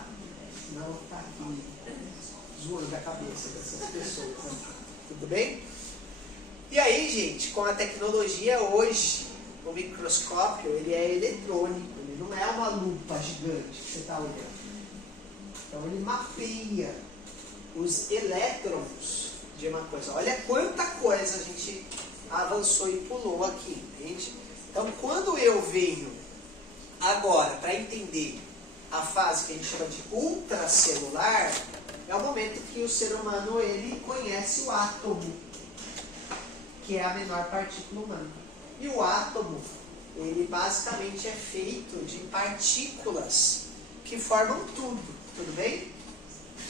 Senão eu vou ficar aqui zoando a cabeça dessas pessoas. Né? Tudo bem? E aí, gente, com a tecnologia hoje, o microscópio, ele é eletrônico, ele não é uma lupa gigante que você está olhando. Então ele mapeia os elétrons de uma coisa. Olha quanta coisa a gente avançou e pulou aqui, entende? Então quando eu venho agora para entender a fase que a gente chama de ultracelular, é o momento que o ser humano ele conhece o átomo, que é a menor partícula humana. E o átomo, ele basicamente é feito de partículas que formam tudo bem?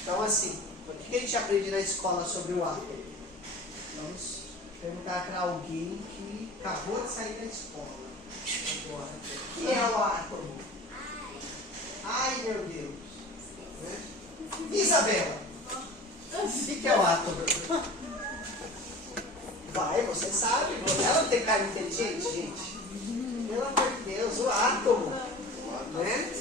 Então assim, o que a gente aprende na escola sobre o átomo? Vamos perguntar para alguém que acabou de sair da escola agora. O que é o átomo? Ai, meu Deus! Né? Isabela, o que é o átomo? Vai, você sabe. Ela não tem cara inteligente, gente? Pelo amor de Deus, o átomo. Né?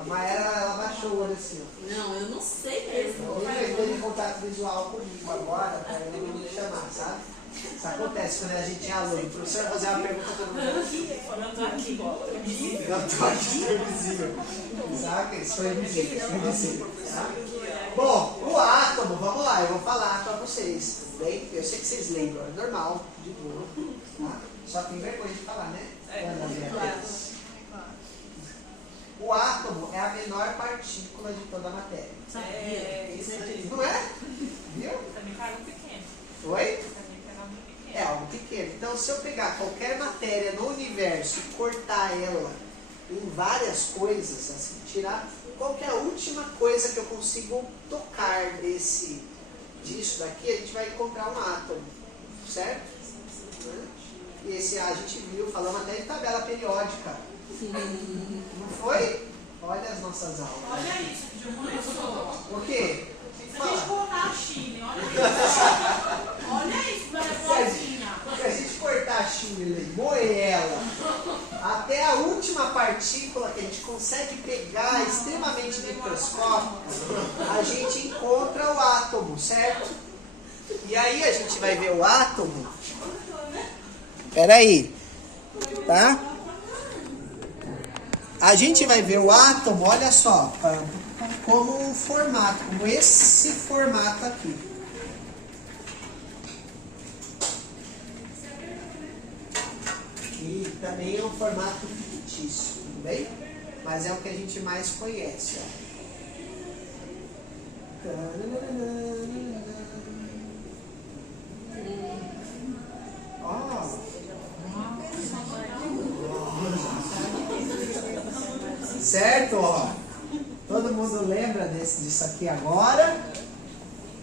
A Maera, ela baixou o olho assim, ó. Não, eu não sei mesmo. Ele entrou em contato visual comigo agora, para ele não me chamar, sabe? Isso acontece quando a gente é aluno. O professor vai fazer uma pergunta para todo mundo. Eu tô aqui. Eu tô aqui, invisível. Saca? Isso foi invisível. Tá? Bom, o átomo, vamos lá, eu vou falar para vocês, tudo bem? Eu sei que vocês lembram, é normal, de boa. Tá? Só tem vergonha de falar, né? O átomo é a menor partícula de toda a matéria. Não é? Viu? Também caiu pequeno. Oi? Também caiu muito pequeno. É algo pequeno. Então, se eu pegar qualquer matéria no universo e cortar ela em várias coisas, assim, tirar qual que é a última coisa que eu consigo tocar disso daqui, a gente vai encontrar um átomo, certo? E esse a gente viu, falamos até de tabela periódica. Não foi? Olha as nossas aulas. Olha isso, que já começou. O quê? Se a gente cortar a Chile, olha isso. Olha isso, velho, Se a gente cortar a Chile e moer ela até a última partícula que a gente consegue pegar extremamente microscópica, a gente encontra o átomo, certo? E aí a gente vai ver o átomo. Peraí. tá? A gente vai ver o átomo, olha só, como um formato, como esse formato aqui. E também é um formato fictício, tudo bem? Mas é o que a gente mais conhece, ó. Certo, ó. Todo mundo lembra disso aqui agora?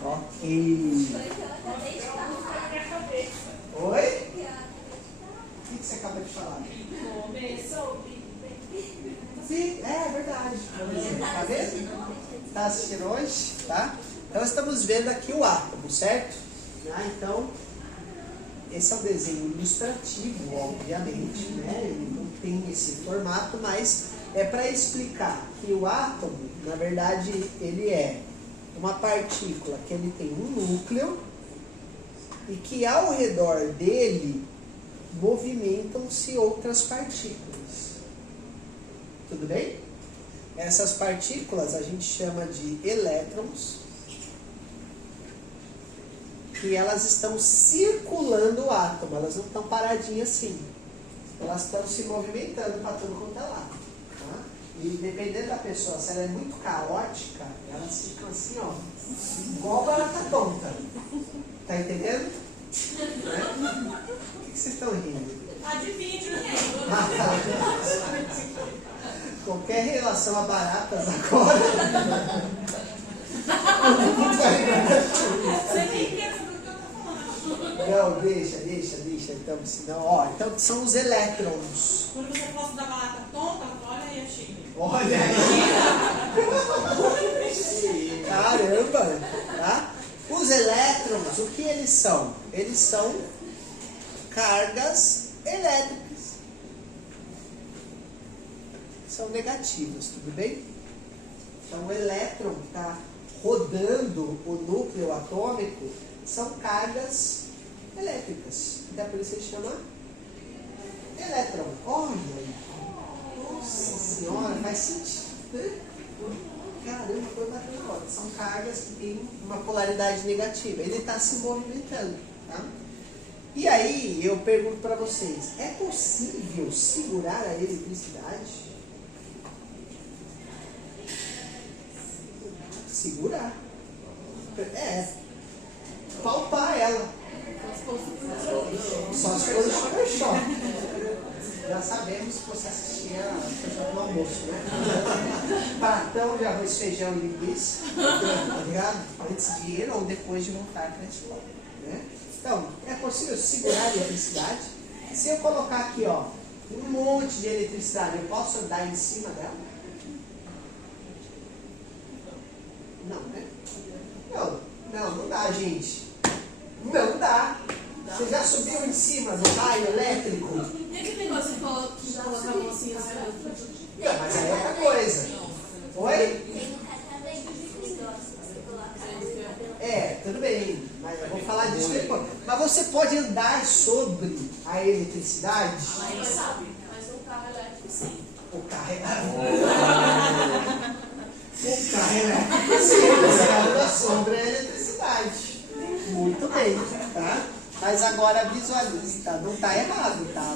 Ok. Oi? O que você acabou de falar? Sim, é verdade. Tá vendo? Tá assistindo hoje, tá? Então estamos vendo aqui o átomo, certo? Então, esse é um desenho ilustrativo, obviamente, né? Ele não tem esse formato, mas é para explicar que o átomo, na verdade, ele é uma partícula que ele tem um núcleo e que ao redor dele movimentam-se outras partículas. Tudo bem? Essas partículas a gente chama de elétrons e elas estão circulando o átomo, elas não estão paradinhas assim. Elas estão se movimentando para tudo quanto é lado. Tá? E dependendo da pessoa, se ela é muito caótica, elas ficam assim, ó, igual barata tonta. Tá entendendo? O que vocês estão rindo? Adivinha de quem? Qualquer relação a baratas agora. Você nem quer saber o que eu tô falando. Não, deixa. Então, senão, ó, então são os elétrons. Quando você fosse da barata tonta, olha aí a Chile. Olha aí. Caramba, tá? Os elétrons, o que eles são? Eles são cargas elétricas. São negativas, tudo bem? Então o elétron que está rodando o núcleo atômico são cargas elétricas. Então por isso ele chama elétron. Olha, nossa senhora, faz sentido, né? Caramba, foi batendo agora. São cargas que têm uma polaridade negativa. Ele está se movimentando, tá? E aí eu pergunto para vocês, é possível segurar a eletricidade? Segurar. Palpar ela. Só se for super choque. Já sabemos que você assistia no almoço, né? Pratão de arroz, feijão e linguiça, tá ligado? Antes de ir ou depois de voltar para a escola, né? Então, é possível segurar a eletricidade? Se eu colocar aqui, ó, um monte de eletricidade, eu posso andar em cima dela? Não, né? Não dá, gente. Não dá. Você já subiu em cima do raio elétrico? E aquele negócio que falou que coloca a mão assim, as coisas? Não, mas aí é outra coisa. Oi? Tudo bem. Mas eu vou falar disso depois. Mas você pode andar sobre a eletricidade? Mas o carro elétrico sim. O carro elétrico. O carro elétrico sim, você anda sobre a eletricidade. Muito bem, tá? Mas agora visualize, tá? Não está errado, tá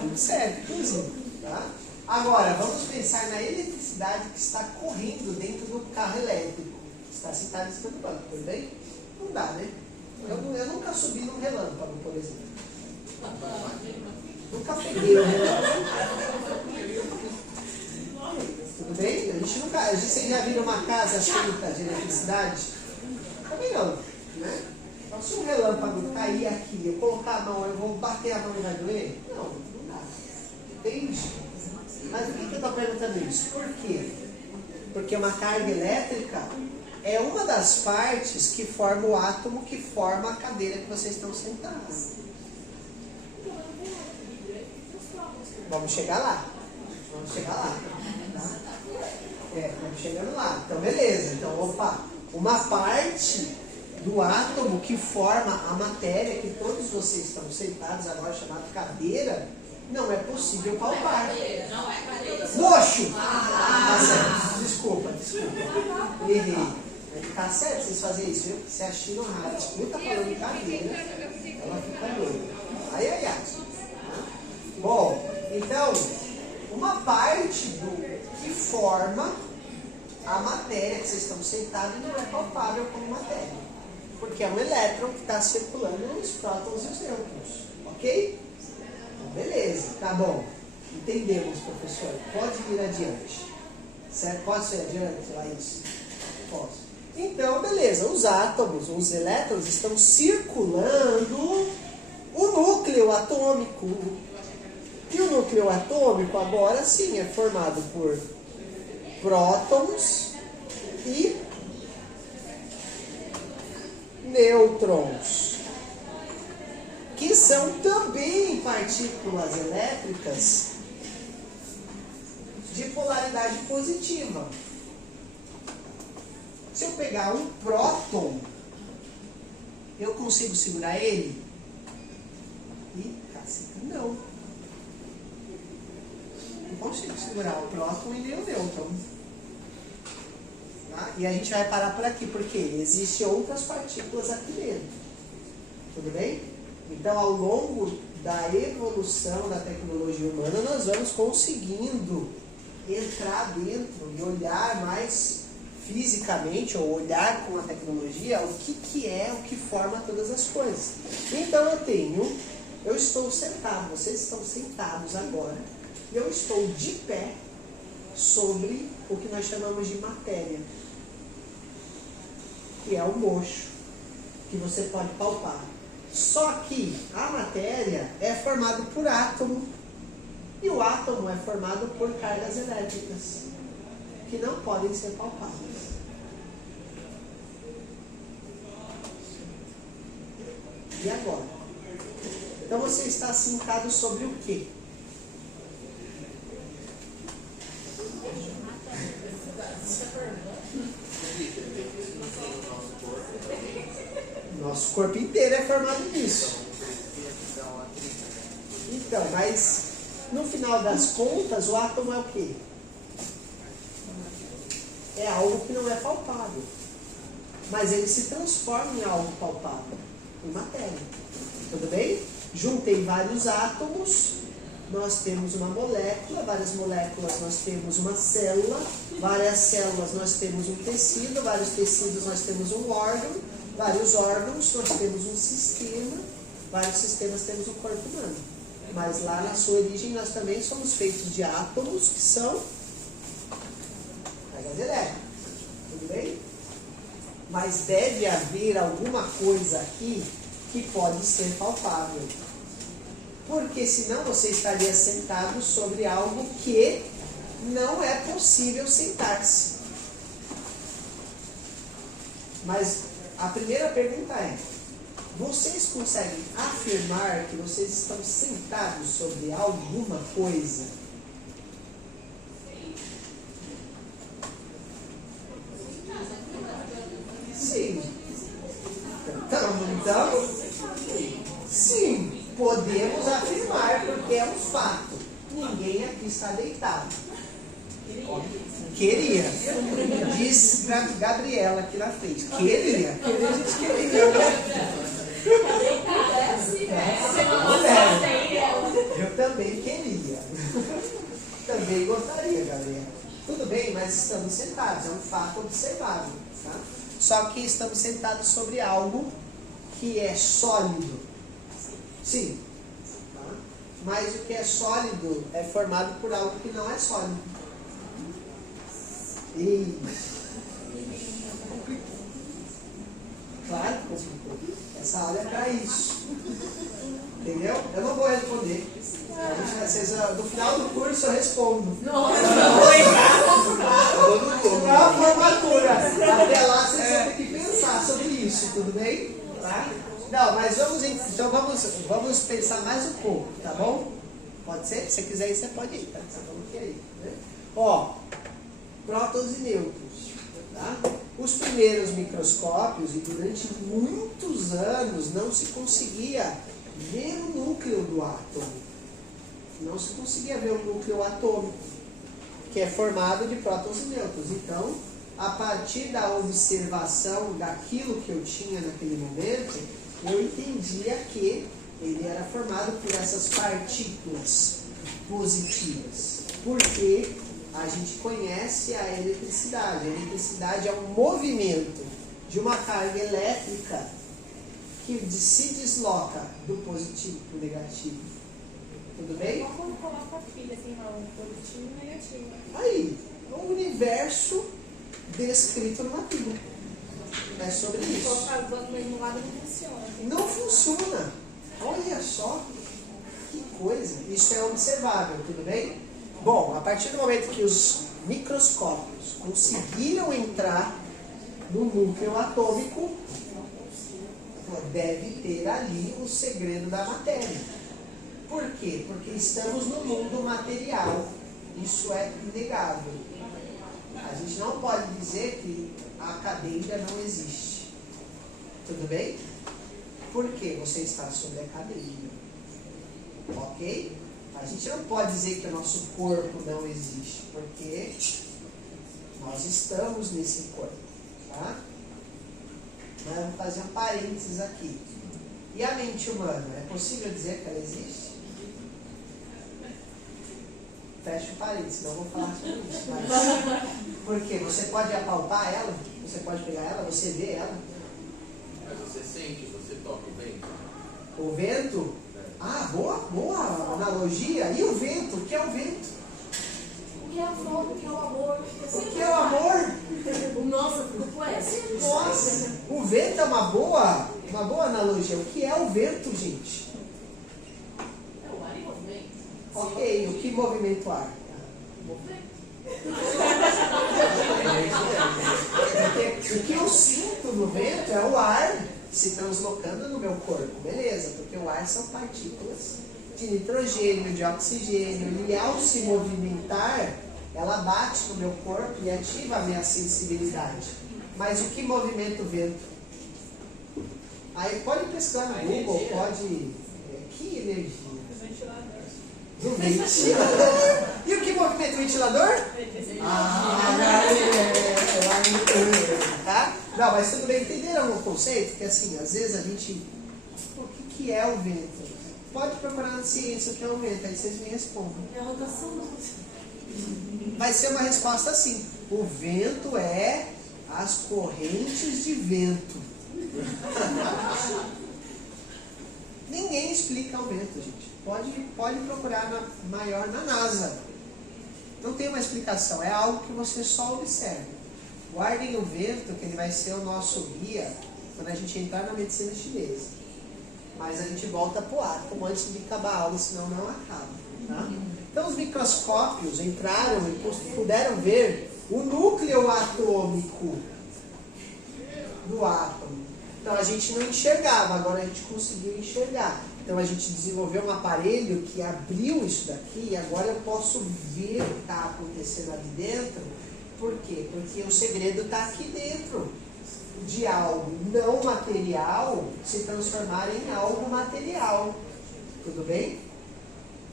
tudo certo, inclusive, tá? Agora, vamos pensar na eletricidade que está correndo dentro do carro elétrico. Está sentado em cima do banco, tudo bem? Não dá, né? Eu nunca subi num relâmpago, por exemplo. Nunca peguei um relâmpago. Tudo bem? Vocês já viram uma casa cheia de eletricidade? Também não, né? Então, se um relâmpago cair aqui, eu colocar a mão, eu vou bater a mão e vai doer? Não dá. Entende? Mas por que eu estou perguntando isso? Por quê? Porque uma carga elétrica é uma das partes que forma o átomo que forma a cadeira que vocês estão sentados. Vamos chegar lá. Tá? Estamos chegando lá. Então, beleza. Então, uma parte do átomo que forma a matéria que todos vocês estão sentados agora, chamada cadeira, não é possível palpar. Não é cadeira. Mocho! Tá certo. Desculpa. Errei. Tá certo vocês fazerem isso, viu? Se a China escuta falando cadeira, ela fica doida. Ai. Bom, então, uma parte do que forma a matéria que vocês estão sentados não é palpável como matéria. Porque é um elétron que está circulando nos prótons e os nêutrons. Ok? Então, beleza, tá bom. Entendemos, professor. Pode ir adiante. Certo? Pode ser adiante, Laís? Posso. Então, beleza. Os átomos, os elétrons estão circulando o núcleo atômico. E o núcleo atômico, agora sim, é formado por prótons e nêutrons, que são também partículas elétricas de polaridade positiva. Se eu pegar um próton, eu consigo segurar ele? Ih, caceta, não. Não consigo segurar o próton e nem o nêutron. Tá? E a gente vai parar por aqui, porque existem outras partículas aqui dentro. Tudo bem? Então, ao longo da evolução da tecnologia humana, nós vamos conseguindo entrar dentro e olhar mais fisicamente, ou olhar com a tecnologia, o que é, o que forma todas as coisas. Então, eu estou sentado, vocês estão sentados agora, e eu estou de pé sobre o que nós chamamos de matéria, que é o mocho, que você pode palpar. Só que a matéria é formada por átomo, e o átomo é formado por cargas elétricas, que não podem ser palpadas. E agora? Então você está sentado sobre o quê? Nosso corpo inteiro é formado disso. Então, mas no final das contas, o átomo é o quê? É algo que não é palpável. Mas ele se transforma em algo palpável, em matéria. Tudo bem? Juntei vários átomos, nós temos uma molécula, várias moléculas nós temos uma célula, várias células nós temos um tecido, vários tecidos nós temos um órgão, vários órgãos nós temos um sistema, vários sistemas temos um corpo humano. Mas lá na sua origem nós também somos feitos de átomos que são cargas elétricas. Tudo bem? Mas deve haver alguma coisa aqui que pode ser palpável. Porque senão você estaria sentado sobre algo que não é possível sentar-se. Mas a primeira pergunta é: vocês conseguem afirmar que vocês estão sentados sobre alguma coisa? Sim. Então, sim, podemos afirmar, porque é um fato. Ninguém aqui está deitado. Queria. Diz Gabriela aqui na frente. Queria. A gente queria. Eu também queria. Também gostaria, Gabriela. Tudo bem, mas estamos sentados. É um fato observável. Tá? Só que estamos sentados sobre algo que é sólido. Sim. Tá? Mas o que é sólido é formado por algo que não é sólido. Isso. Claro que complicou. Essa aula é para isso. Entendeu? Eu não vou responder. No final do curso eu respondo. Nossa, Na formatura. Até lá vocês vão ter que pensar sobre isso, tudo bem? Tá? Não, mas vamos pensar mais um pouco, tá bom? Pode ser? Se você quiser ir, você pode ir, tá? Vamos que aí, né? Ó, prótons e nêutrons, tá? Os primeiros microscópios, e durante muitos anos não se conseguia ver o núcleo do átomo. não se conseguia ver o núcleo atômico, que é formado de prótons e nêutrons. Então, a partir da observação daquilo que eu tinha naquele momento, eu entendia que ele era formado por essas partículas positivas. Porque a gente conhece a eletricidade. A eletricidade é um movimento de uma carga elétrica que se desloca do positivo para o negativo. Tudo bem? Como coloca a pilha assim, um positivo e negativo. Aí, o universo descrito numa pilha. É sobre isso. Colocar as duas no mesmo lado não funciona. Não funciona. Olha só que coisa. Isso é observável, tudo bem? Bom, a partir do momento que os microscópios conseguiram entrar no núcleo atômico, deve ter ali o segredo da matéria. Por quê? Porque estamos no mundo material. Isso é inegável. A gente não pode dizer que a cadeira não existe. Tudo bem? Por quê? Você está sobre a cadeira. Ok? A gente não pode dizer que o nosso corpo não existe, porque nós estamos nesse corpo. Tá? Mas vamos fazer um parênteses aqui. E a mente humana? É possível dizer que ela existe? Fecha o parênteses, senão eu vou falar sobre isso. Mas, porque você pode apalpar ela, você pode pegar ela, você vê ela. Mas você sente, você toca o vento. O vento? Ah, boa analogia. E o vento? O que é o vento? O que é a fogo, o que é o amor? O que é o amor? O nosso grupo é esse. Nossa, o vento é uma boa analogia. O que é o vento, gente? É o ar e movimento. Ok, o que movimenta o ar? Porque o que eu sinto no vento é o ar se translocando no meu corpo, beleza? Porque o ar são partículas de nitrogênio, de oxigênio, e ao se movimentar, ela bate no meu corpo e ativa a minha sensibilidade. Mas o que movimenta o vento? Aí pode pesquisar no Google, pode... Que energia? Do ventilador. E o que movimenta o ventilador? Tá? Não, mas tudo bem, entenderam o conceito? Que assim, às vezes a gente... O que é o vento? Pode procurar na ciência o que é o vento, aí vocês me respondem. É a rotação do... Vai ser uma resposta assim. O vento é as correntes de vento. Ninguém explica o vento, gente. Pode procurar na NASA. Não tem uma explicação, é algo que você só observa. Guardem o vento, que ele vai ser o nosso guia quando a gente entrar na medicina chinesa. Mas a gente volta para o átomo antes de acabar a aula, senão não acaba. Tá? Então os microscópios entraram e puderam ver o núcleo atômico do átomo. Então a gente não enxergava, agora a gente conseguiu enxergar. Então a gente desenvolveu um aparelho que abriu isso daqui e agora eu posso ver o que está acontecendo ali dentro. Por quê? Porque o segredo está aqui dentro. De algo não material se transformar em algo material. Tudo bem?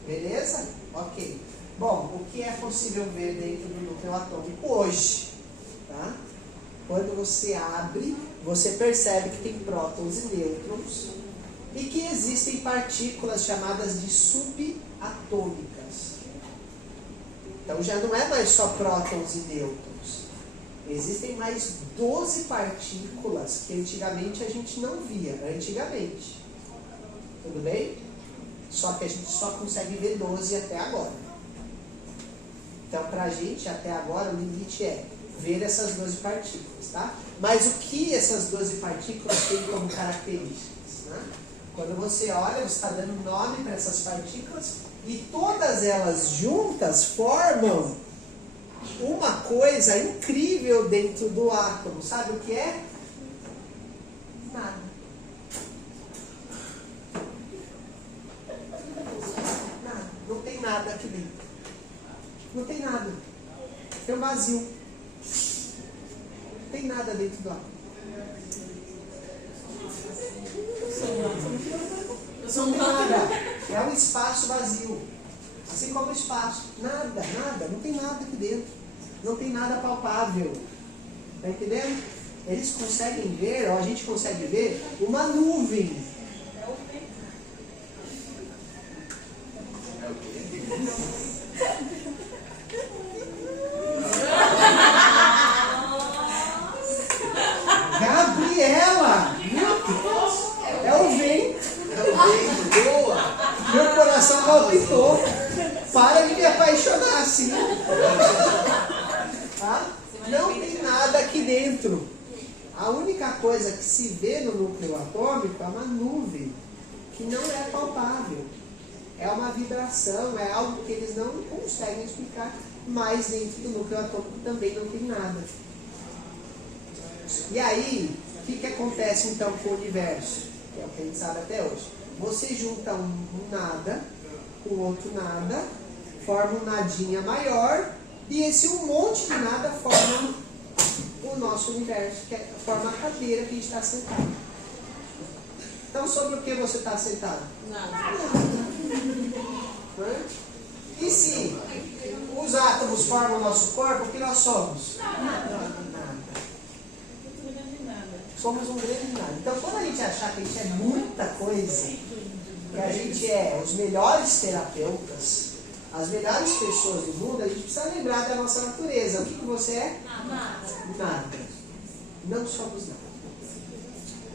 Beleza? Ok. Bom, o que é possível ver dentro do núcleo atômico hoje? Tá? Quando você abre, você percebe que tem prótons e nêutrons e que existem partículas chamadas de subatômicas. Então já não é mais só prótons e nêutrons. Existem mais 12 partículas que antigamente a gente não via. Antigamente. Tudo bem? Só que a gente só consegue ver 12 até agora. Então, para a gente, até agora, o limite é ver essas 12 partículas, tá? Mas o que essas 12 partículas têm como características? Né? Quando você olha, você está dando nome para essas partículas e todas elas juntas formam uma coisa incrível dentro do átomo. Sabe o que é? Nada. Nada. Não tem nada aqui dentro. Não tem nada. Tem um vazio. Não tem nada dentro do átomo. Não tem nada. É um espaço vazio. Assim como o espaço. Nada, não tem nada aqui dentro. Não tem nada palpável. Está entendendo? Eles conseguem ver, ou a gente consegue ver, uma nuvem. É o quê? Gabriela! Meu Deus! É o vento. É o vento, boa! Meu coração palpitou. Para de me apaixonar assim. Tá? Não tem nada aqui dentro. A única coisa que se vê no núcleo atômico é uma nuvem, que não é palpável. É uma vibração, é algo que eles não conseguem explicar, mas dentro do núcleo atômico também não tem nada. E aí, o que acontece então com o universo? Que é o que a gente sabe até hoje. Você junta um nada com outro nada, forma um nadinha maior, e esse um monte de nada forma o nosso universo, que forma a cadeira que a gente está sentado. Então, sobre o que você está sentado? Nada. E se os átomos formam o nosso corpo, o que nós somos? Nada. Somos um grande nada. Então, quando a gente achar que a gente é muita coisa, que a gente é os melhores terapeutas, as melhores pessoas do mundo, a gente precisa lembrar da nossa natureza. O que você é? Nada. Não somos nada.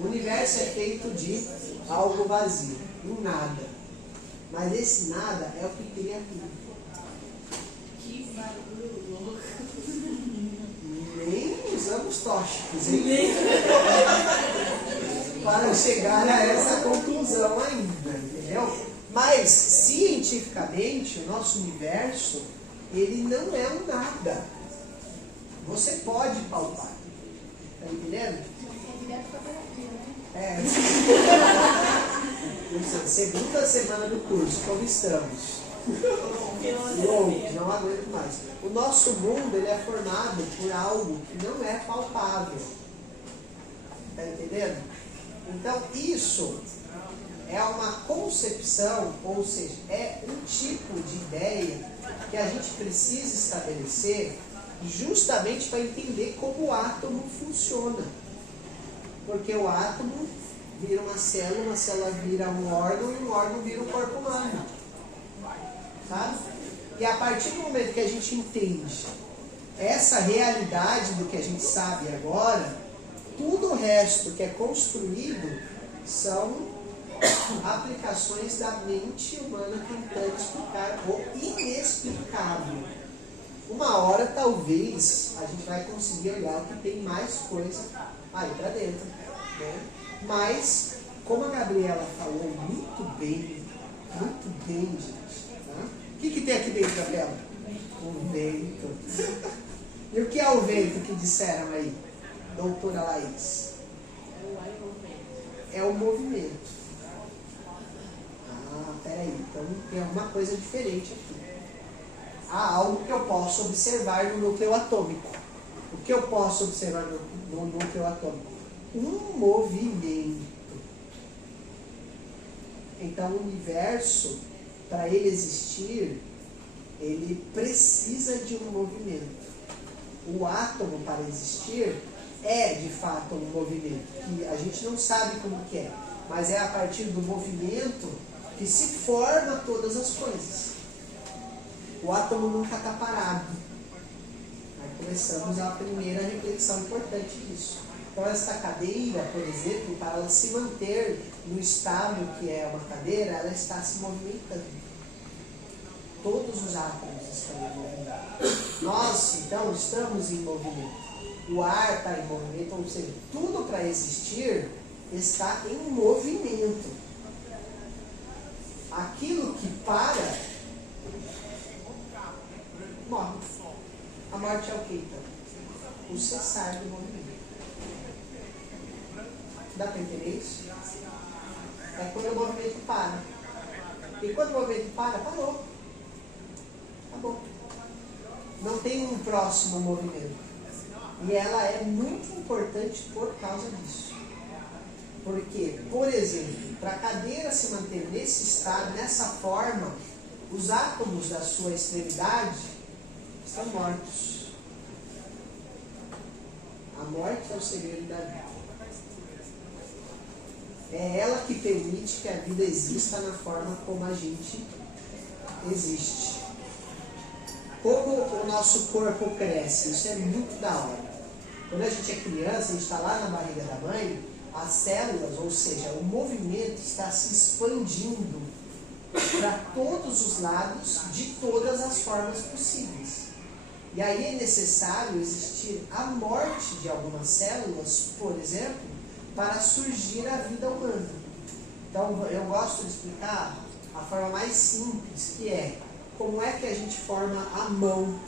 O universo é feito de algo vazio, um nada. Mas esse nada é o que cria tudo. Que barulho louco. Nem usamos tóxicos, hein? Para chegar a essa conclusão ainda, entendeu? Mas, cientificamente, o nosso universo, ele não é um nada. Você pode palpar. Tá entendendo? É. Segunda semana do curso, como estamos? Louco, não aguento mais. O nosso mundo, ele é formado por algo que não é palpável. Tá entendendo? Então, isso é uma concepção, ou seja, é um tipo de ideia que a gente precisa estabelecer justamente para entender como o átomo funciona. Porque o átomo vira uma célula vira um órgão e um órgão vira um corpo humano. Sabe? E a partir do momento que a gente entende essa realidade do que a gente sabe agora, tudo o resto que é construído são aplicações da mente humana tentando explicar o inexplicável. Uma hora, talvez, a gente vai conseguir olhar o que tem mais coisa aí pra dentro. Né? Mas, como a Gabriela falou muito bem, gente. Tá? O que tem aqui dentro, Gabriela? O vento. E o que é o vento que disseram aí, doutora Laís? É o movimento. Ah, peraí, então tem alguma coisa diferente aqui. Há algo que eu posso observar no núcleo atômico. O que eu posso observar no núcleo atômico? Um movimento. Então o universo, para ele existir, ele precisa de um movimento. O átomo, para existir, é de fato um movimento, que a gente não sabe como que é, mas é a partir do movimento que se forma todas as coisas. O átomo nunca está parado. Aí começamos a primeira reflexão importante disso. Então esta cadeira, por exemplo, para ela se manter no estado que é uma cadeira, ela está se movimentando. Todos os átomos estão em movimento. Nós, então, estamos em movimento. O ar está em movimento, ou seja, tudo para existir está em movimento. Aquilo que para, morre. A morte é o que então? O cessar do movimento. Dá para entender isso? É quando o movimento para. E quando o movimento para, parou. Acabou. Não tem um próximo movimento. E ela é muito importante por causa disso. Porque, por exemplo, para a cadeira se manter nesse estado, nessa forma, os átomos da sua extremidade estão mortos. A morte é o segredo da vida. É ela que permite que a vida exista na forma como a gente existe. Como o nosso corpo cresce, isso é muito da hora. Quando a gente é criança, a gente está lá na barriga da mãe, as células, ou seja, o movimento está se expandindo para todos os lados, de todas as formas possíveis. E aí é necessário existir a morte de algumas células, por exemplo, para surgir a vida humana. Então, eu gosto de explicar a forma mais simples, que é como é que a gente forma a mão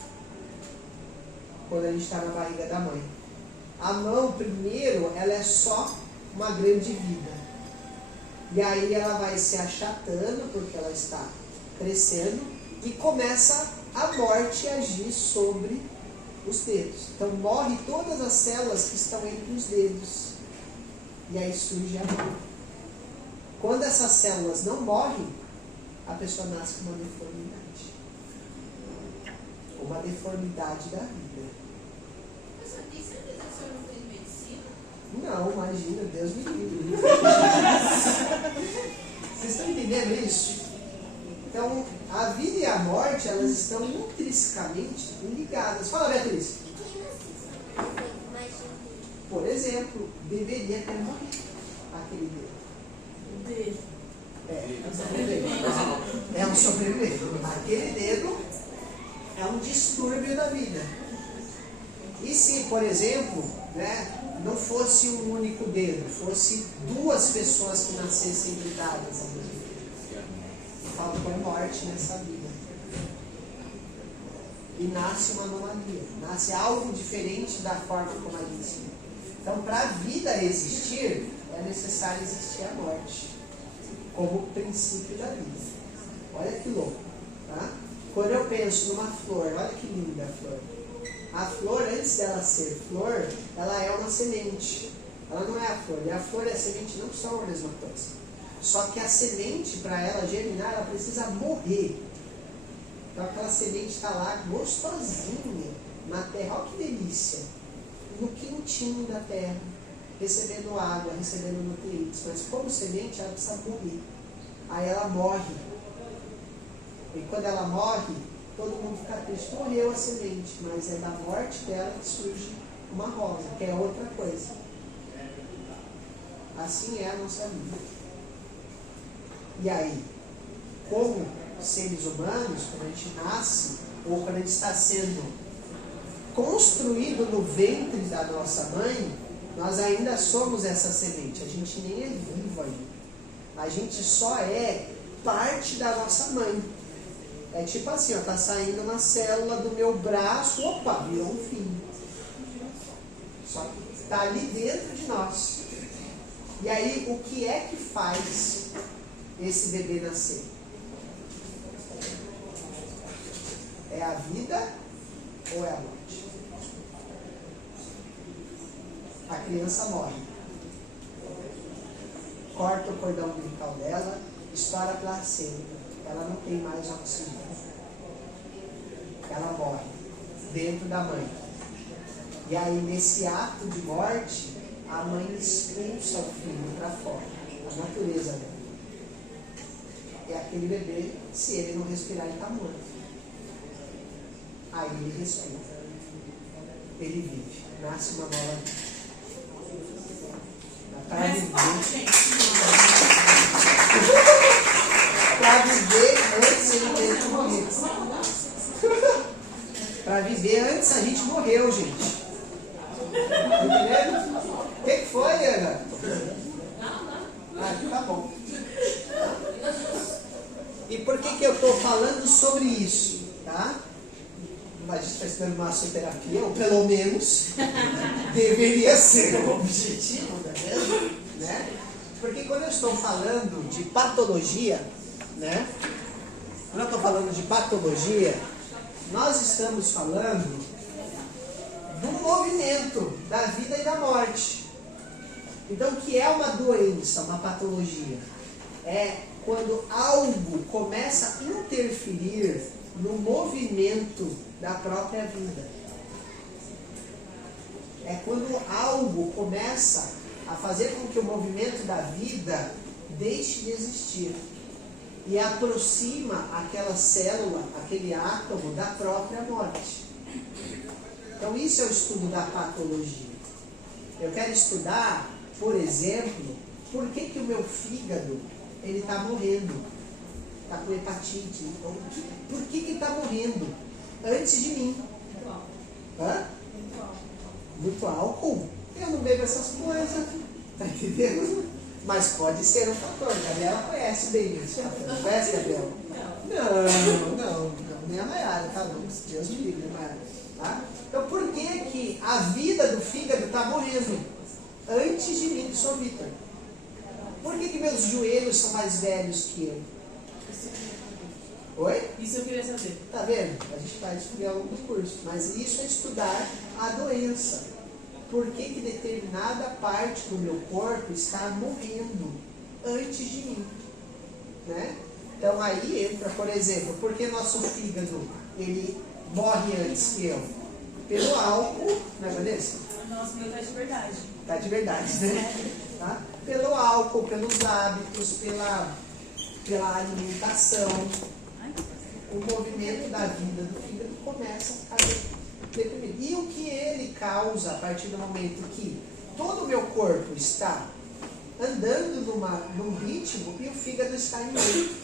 quando a gente está na barriga da mãe. A mão, primeiro, ela é só uma grande vida. E aí ela vai se achatando, porque ela está crescendo, e começa a morte a agir sobre os dedos. Então morre todas as células que estão entre os dedos. E aí surge a mão. Quando essas células não morrem, a pessoa nasce com uma deformidade. Uma deformidade da vida. Professor, tem certeza que o senhor não fez medicina? Não, imagina, Deus me livre. Vocês estão entendendo isso? Então, a vida e a morte, elas estão intrinsecamente ligadas. Fala, Beatriz. Por exemplo, deveria ter morrido aquele dedo. É um sobrevivente. Aquele dedo é um distúrbio da vida. E se, por exemplo, né, não fosse um único dedo, fosse duas pessoas que nascessem ligadas ao mesmo tempo? Faltou morte nessa vida. E nasce uma anomalia, nasce algo diferente da forma como a gente se vê. Então, para a vida existir, é necessário existir a morte, como princípio da vida. Olha que louco, tá? Quando eu penso numa flor, olha que linda a flor. A flor, antes dela ser flor, ela é uma semente. Ela não é a flor. E a flor e a semente não são a mesma coisa. Só que a semente, para ela germinar, ela precisa morrer. Então aquela semente está lá gostosinha na terra. Olha que delícia. No quentinho da terra, recebendo água, recebendo nutrientes. Mas como semente, ela precisa morrer. Aí ela morre. E quando ela morre, todo mundo fica triste. Morreu a semente, mas é da morte dela que surge uma rosa, que é outra coisa. Assim é a nossa vida. E aí, como seres humanos, quando a gente nasce, ou quando a gente está sendo construído no ventre da nossa mãe, nós ainda somos essa semente. A gente nem é vivo ainda. A gente só é parte da nossa mãe. É tipo assim, ó, tá saindo uma célula do meu braço, opa, virou um filho. Só que está ali dentro de nós. E aí, o que é que faz esse bebê nascer? É a vida ou é a morte? A criança morre. Corta o cordão umbilical dela, estoura a placenta. Ela não tem mais oxigênio. Ela morre dentro da mãe. E aí, nesse ato de morte, a mãe expulsa o filho para fora. A natureza dela. É aquele bebê, se ele não respirar, ele está morto. Aí ele respira. Ele vive. Nasce uma nova vida. Para viver. Para viver antes ele teve que morrer. Para viver antes a gente morreu, gente. Entendeu? O que foi, Ana? Ah, tá bom. E por que eu estou falando sobre isso? Tá? A gente está estudando massoterapia, ou pelo menos deveria ser o objetivo, não é mesmo? Né? Porque quando eu estou falando de patologia, né? Quando eu estou falando de patologia, nós estamos falando do movimento da vida e da morte. Então, o que é uma doença, uma patologia? É quando algo começa a interferir no movimento da própria vida. É quando algo começa a fazer com que o movimento da vida deixe de existir e aproxima aquela célula, aquele átomo da própria morte. Então isso é o estudo da patologia. Eu quero estudar, por exemplo, por que o meu fígado ele está morrendo, está com hepatite. Então, por que ele está morrendo antes de mim? Hã? Muito álcool? Eu não bebo essas coisas, tá entendendo? Mas pode ser um fator. A Gabriela conhece bem isso. Não conhece, Gabriela? Não, nem a Mayara, tá? Deus me livre, Mayara. Tá? Então por que a vida do fígado está morrendo antes de mim, que sou Vitor? Por que meus joelhos são mais velhos que eu? Oi? Isso eu queria saber. Tá vendo? A gente vai estudar ao longo do curso. Mas isso é estudar a doença. Por que determinada parte do meu corpo está morrendo antes de mim? Né? Então aí entra, por exemplo, por que nosso fígado ele morre antes que eu? Pelo álcool, não é, Vanessa? Nossa, meu tá de verdade. Tá de verdade, né? Tá? Pelo álcool, pelos hábitos, pela alimentação. O movimento da vida do fígado começa a deprimido. E o que ele causa a partir do momento que todo o meu corpo está andando num ritmo e o fígado está em meio?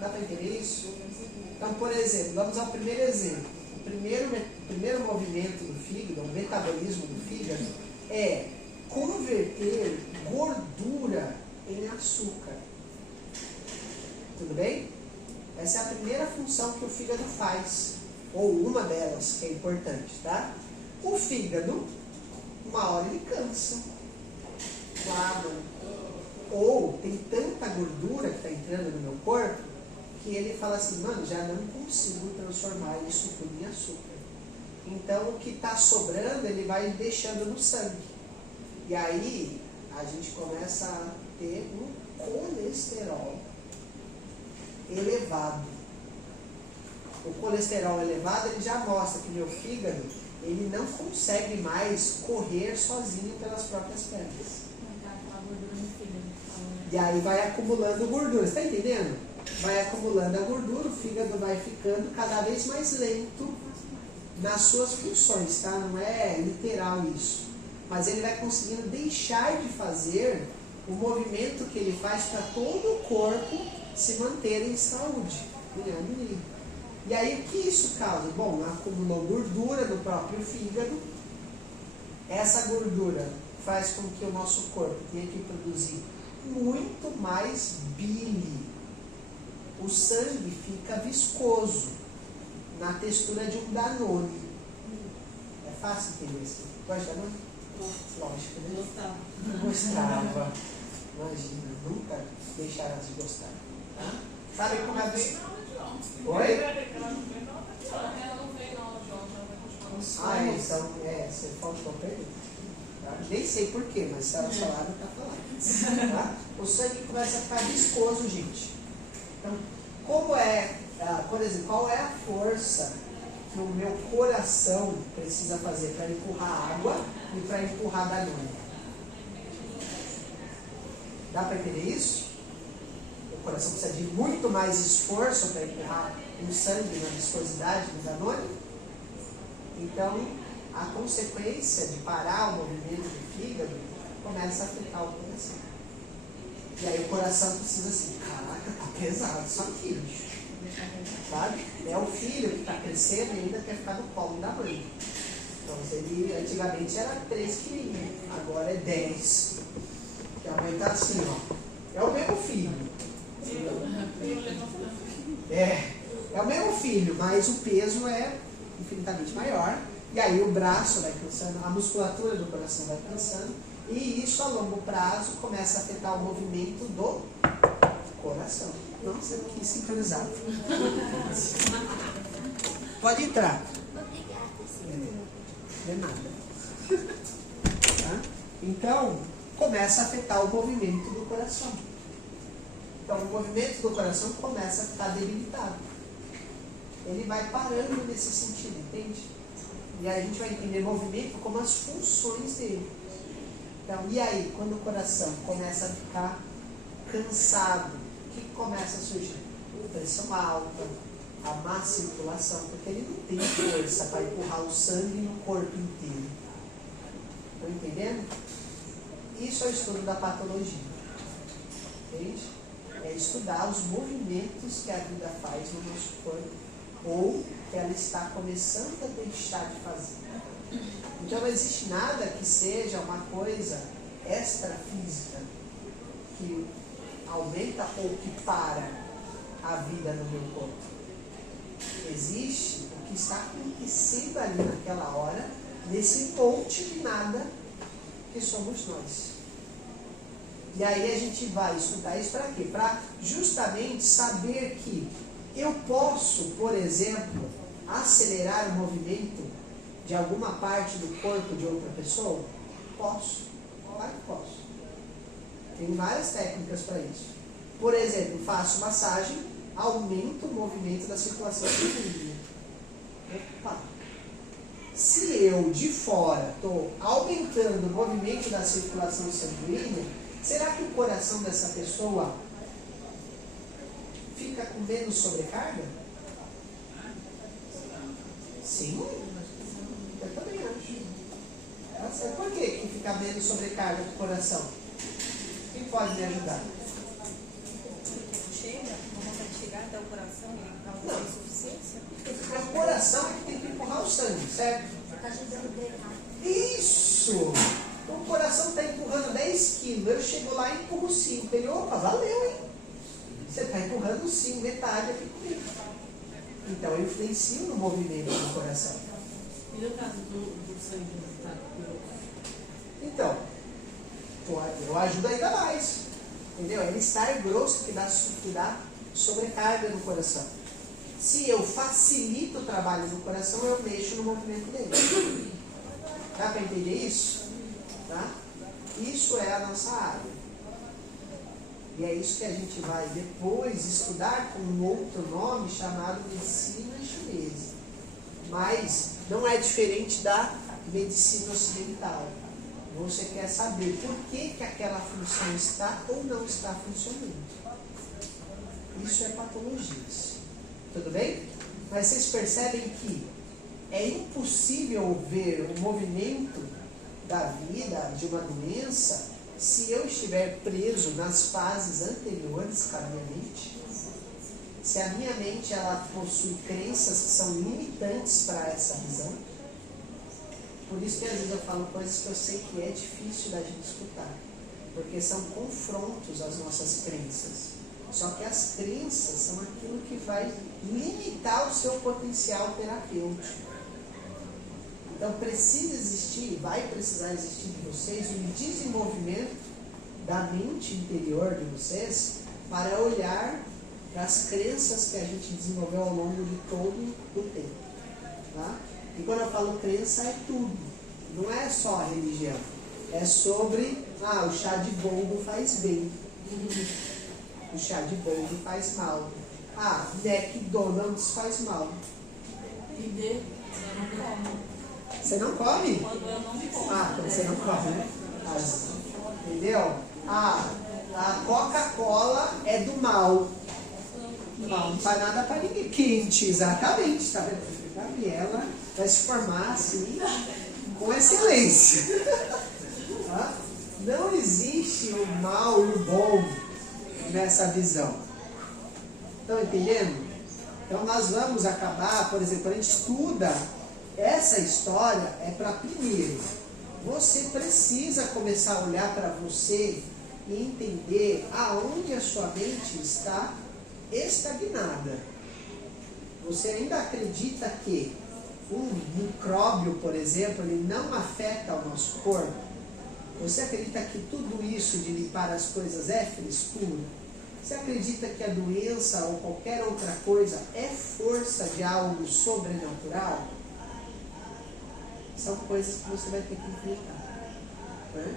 Dá para entender isso? Então, por exemplo, vamos ao primeiro exemplo. O primeiro movimento do fígado, o metabolismo do fígado, é converter gordura em açúcar. Tudo bem? Essa é a primeira função que o fígado faz, ou uma delas que é importante, tá? O fígado, uma hora ele cansa, ou tem tanta gordura que está entrando no meu corpo, que ele fala assim, mano, já não consigo transformar isso tudo em açúcar. Então o que está sobrando, ele vai deixando no sangue. E aí a gente começa a ter um colesterol elevado. O colesterol elevado, ele já mostra que meu fígado, ele não consegue mais correr sozinho pelas próprias pernas. E aí vai acumulando gordura, está entendendo? Vai acumulando a gordura, o fígado vai ficando cada vez mais lento nas suas funções, tá? Não é literal isso. Mas ele vai conseguindo deixar de fazer o movimento que ele faz para todo o corpo se manter em saúde, em harmonia. E aí o que isso causa? Bom, acumulou gordura no próprio fígado. Essa gordura faz com que o nosso corpo tenha que produzir muito mais bile. O sangue fica viscoso, na textura de um Danone. É fácil entender isso. Gosta de Danone? Lógico, né? Gostava. Imagina, nunca deixaram de gostar. Tá? Sabe como é que... Oi? Então, você faltou pergunta. Tá? Nem sei porquê, mas se ela falar, está falando. Tá? O sangue começa a ficar viscoso, gente. Então, por exemplo, qual é a força que o meu coração precisa fazer para empurrar água e para empurrar Danone? Dá para entender isso? O coração precisa de muito mais esforço para empurrar o sangue na viscosidade do Danone. Então, a consequência de parar o movimento do fígado começa a afetar o coração. E aí o coração precisa assim, caraca, tá pesado isso aqui, bicho. Sabe? É o filho que está crescendo e ainda quer ficar no colo da mãe. Então, ele antigamente era 3 quilinhos, agora é 10. Porque a mãe tá assim, ó. É o mesmo filho. É o mesmo filho, mas o peso é infinitamente maior. E aí o braço vai cansando, a musculatura do coração vai cansando. E isso a longo prazo começa a afetar o movimento do coração. Nossa, que sincronizado. Pode entrar. Não é nada. Tá? Então, começa a afetar o movimento do coração. Então o movimento do coração começa a ficar debilitado. Ele vai parando nesse sentido, entende? E aí a gente vai entender movimento como as funções dele. Então, e aí, quando o coração começa a ficar cansado, o que começa a surgir? Pressão alta, a má circulação, porque ele não tem força para empurrar o sangue no corpo inteiro. Estão entendendo? Isso é o estudo da patologia. Entende? É estudar os movimentos que a vida faz no nosso corpo, ou que ela está começando a deixar de fazer. Então não existe nada que seja uma coisa extrafísica que aumenta ou que para a vida no meu corpo. Existe o que está acontecendo ali naquela hora, nesse monte de nada que somos nós. E aí a gente vai estudar isso para quê? Para justamente saber que eu posso, por exemplo, acelerar o movimento de alguma parte do corpo de outra pessoa? Posso. Claro que posso. Tem várias técnicas para isso. Por exemplo, faço massagem, aumento o movimento da circulação sanguínea. Opa! Se eu, de fora, estou aumentando o movimento da circulação sanguínea, será que o coração dessa pessoa fica com menos sobrecarga? Sim. Eu também acho. Por que fica menos sobrecarga do coração? Quem pode me ajudar? Chega, não consegue chegar até o coração e causa insuficiência? Porque o coração é que tem que empurrar o sangue, certo? Isso! O coração está empurrando 10 quilos, eu chego lá e empurro 5. Ele, opa, valeu, hein? Você está empurrando 5, metade aqui comigo. Então eu influencio no movimento do coração. E no caso do sangue estar grosso? Então, eu ajudo ainda mais. Entendeu? Ele estar grosso que dá sobrecarga no coração. Se eu facilito o trabalho do coração, eu mexo no movimento dele. Dá para entender isso? Tá? Isso é a nossa área. E é isso que a gente vai depois estudar com um outro nome chamado medicina chinesa. Mas não é diferente da medicina ocidental. Você quer saber por que aquela função está ou não está funcionando. Isso é patologias. Tudo bem? Mas vocês percebem que é impossível ver o movimento da vida, de uma doença, se eu estiver preso nas fases anteriores para a minha mente. Se a minha mente ela possui crenças que são limitantes para essa visão. Por isso que às vezes eu falo coisas que eu sei que é difícil da gente escutar. Porque são confrontos às nossas crenças. Só que as crenças são aquilo que vai limitar o seu potencial terapêutico. Então precisa existir, vai precisar existir de vocês um desenvolvimento da mente interior de vocês para olhar para as crenças que a gente desenvolveu ao longo de todo o tempo. Tá? E quando eu falo crença é tudo, não é só a religião. É sobre, o chá de boldo faz bem. O chá de boldo faz mal. McDonald's faz mal. E eu não como. Você não come? Quando eu não como. Quando você não come, né? Entendeu? A Coca-Cola é do mal. Não faz nada para ninguém. Quente, exatamente. Tá vendo? A Gabriela vai se formar assim, com excelência. Não existe o mal e o bom nessa visão. Estão entendendo? Então nós vamos acabar, por exemplo, quando a gente estuda essa história, é para primeiro, você precisa começar a olhar para você e entender aonde a sua mente está estagnada. Você ainda acredita que um micróbio, por exemplo, ele não afeta o nosso corpo? Você acredita que tudo isso de limpar as coisas é frescura? Você acredita que a doença ou qualquer outra coisa é força de algo sobrenatural? São coisas que você vai ter que enfrentar. Né?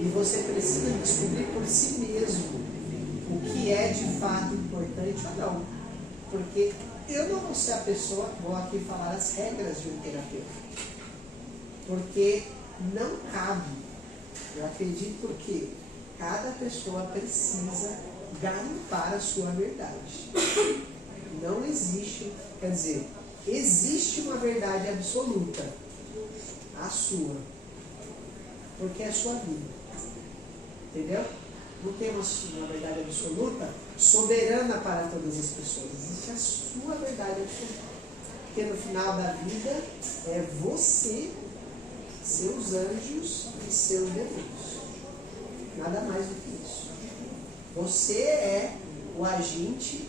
E você precisa descobrir por si mesmo o que é de fato importante ou não. Porque eu não vou ser a pessoa que vou aqui falar as regras de um terapeuta. Porque não cabe. Eu acredito que cada pessoa precisa garimpar a sua verdade. Não existe, quer dizer, existe uma verdade absoluta, a sua, porque é a sua vida, entendeu? Não tem uma verdade absoluta soberana para todas as pessoas, existe a sua verdade absoluta, porque no final da vida é você, seus anjos e seus demônios, nada mais do que isso. Você é o agente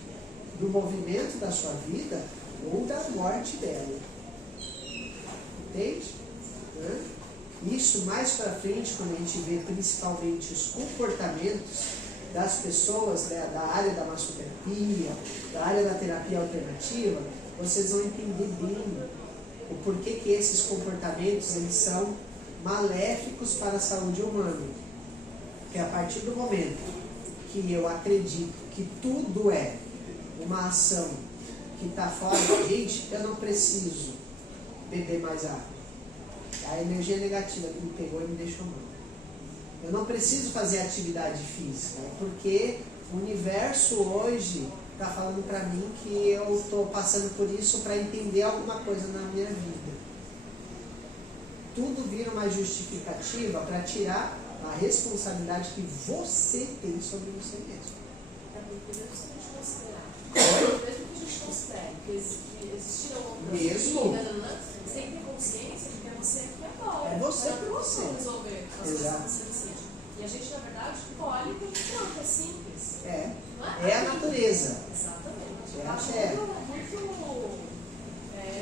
do movimento da sua vida ou da morte dela. Entende? Isso mais para frente, quando a gente vê principalmente os comportamentos das pessoas, né, da área da massoterapia, da área da terapia alternativa, vocês vão entender bem o porquê que esses comportamentos eles são maléficos para a saúde humana. Porque a partir do momento que eu acredito que tudo é uma ação que está fora da gente, eu não preciso beber mais água. A energia negativa que me pegou e me deixou mal. Eu não preciso fazer atividade física, porque o universo hoje está falando para mim que eu estou passando por isso para entender alguma coisa na minha vida. Tudo vira uma justificativa para tirar a responsabilidade que você tem sobre você mesmo. É porque mesmo se a gente considerar. Mesmo que a gente considere que existiram outras vidas, você tem que ter consciência de que é você que agora. É você por você. Resolver as coisas que você decide. E a gente, na verdade, colhe o que a gente planta, é simples. É a natureza. Exatamente. É a acho terra.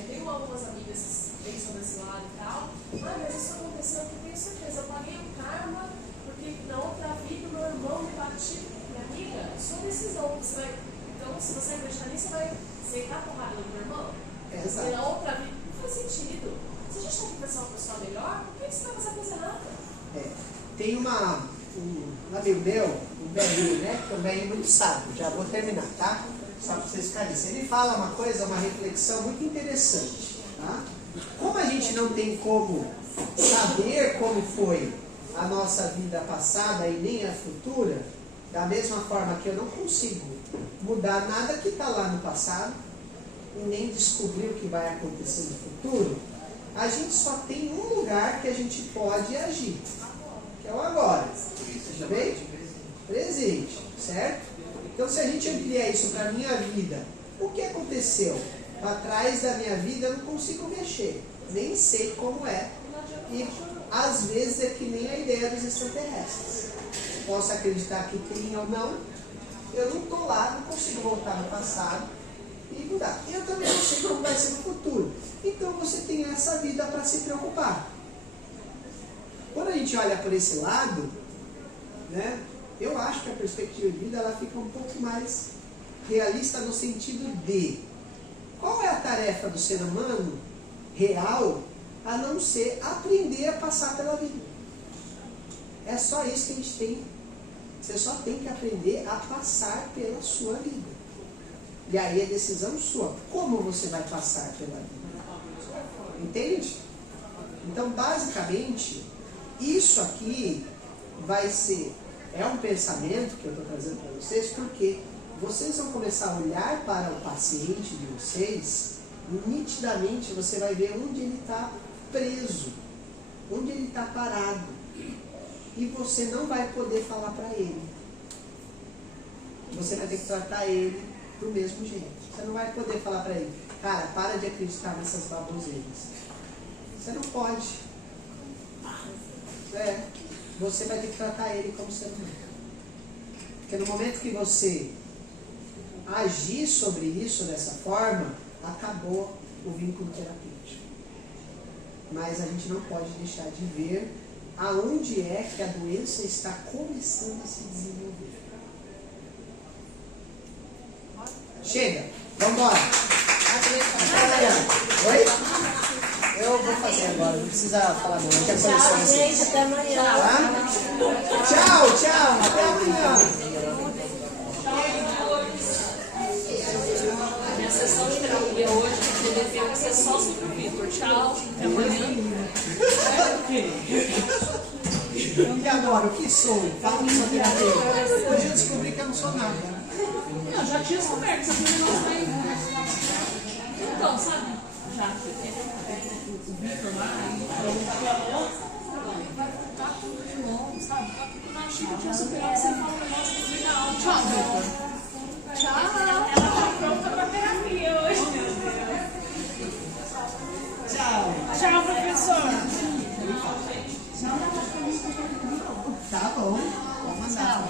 eu tenho algumas amigas que pensam desse lado e tal. Mas isso aconteceu porque tenho certeza. Eu paguei o karma porque na outra vida meu irmão me batia. Minha amiga, sua decisão. Então, se você acreditar nisso, você vai aceitar a porrada do meu irmão? Exato. E na outra vida não faz sentido. Se a gente está aqui para ser uma pessoa melhor, por que você não vai fazer nada? Tem um amigo meu, um velhinho, né? Que é um velhinho muito sábio. Já vou terminar, tá? Só para vocês ficarem. Ele fala uma coisa, uma reflexão muito interessante, tá? Como a gente não tem como saber como foi a nossa vida passada e nem a futura, da mesma forma que eu não consigo mudar nada que está lá no passado e nem descobrir o que vai acontecer no futuro, a gente só tem um lugar que a gente pode agir, que é o agora. Tá bem? Presente, certo? Então, se a gente ampliar isso para a minha vida, o que aconteceu para trás da minha vida, eu não consigo mexer, nem sei como é. E às vezes é que nem a ideia dos extraterrestres. Posso acreditar que tem ou não, eu não estou lá, não consigo voltar no passado e mudar. Eu também não sei como vai ser no futuro. Então você tem essa vida para se preocupar. Quando a gente olha por esse lado, né, eu acho que a perspectiva de vida ela fica um pouco mais realista no sentido de qual é a tarefa do ser humano real a não ser aprender a passar pela vida. É só isso que a gente tem. Você só tem que aprender a passar pela sua vida. E aí é decisão sua. Como você vai passar pela vida? Entende? Então, basicamente, isso aqui vai ser... É um pensamento que eu estou trazendo para vocês, porque vocês vão começar a olhar para o paciente de vocês e nitidamente você vai ver onde ele está preso, onde ele está parado. E você não vai poder falar para ele. Você vai ter que tratar ele do mesmo jeito. Você não vai poder falar para ele, cara, para de acreditar nessas baboseiras. Você não pode. Você vai ter que tratar ele como ser humano. Porque no momento que você agir sobre isso dessa forma, acabou o vínculo terapêutico. Mas a gente não pode deixar de ver aonde é que a doença está começando a se desenvolver. Chega, vamos embora. Oi? Eu vou fazer agora, não precisa falar não. Tchau, gente, até amanhã. Tá? Tchau, até amanhã. CDT vai ser só sobre o Vitor. Tchau. Até amanhã. E agora, o que sou? Fala pra sua terapeuta. Hoje eu descobri que eu não sou nada. Não, já tinha descoberto, só que o negócio vai. Então, sabe? Já o Vitor lá, ele falou que tá tudo de novo, sabe? Tá tudo na Chico, tinha superado, você fala um negócio que legal. Tchau, Vitor. Tchau. Ela tá pronta pra terapia hoje. Tchau. Tchau, professor. Tá bom. Vamos mandar.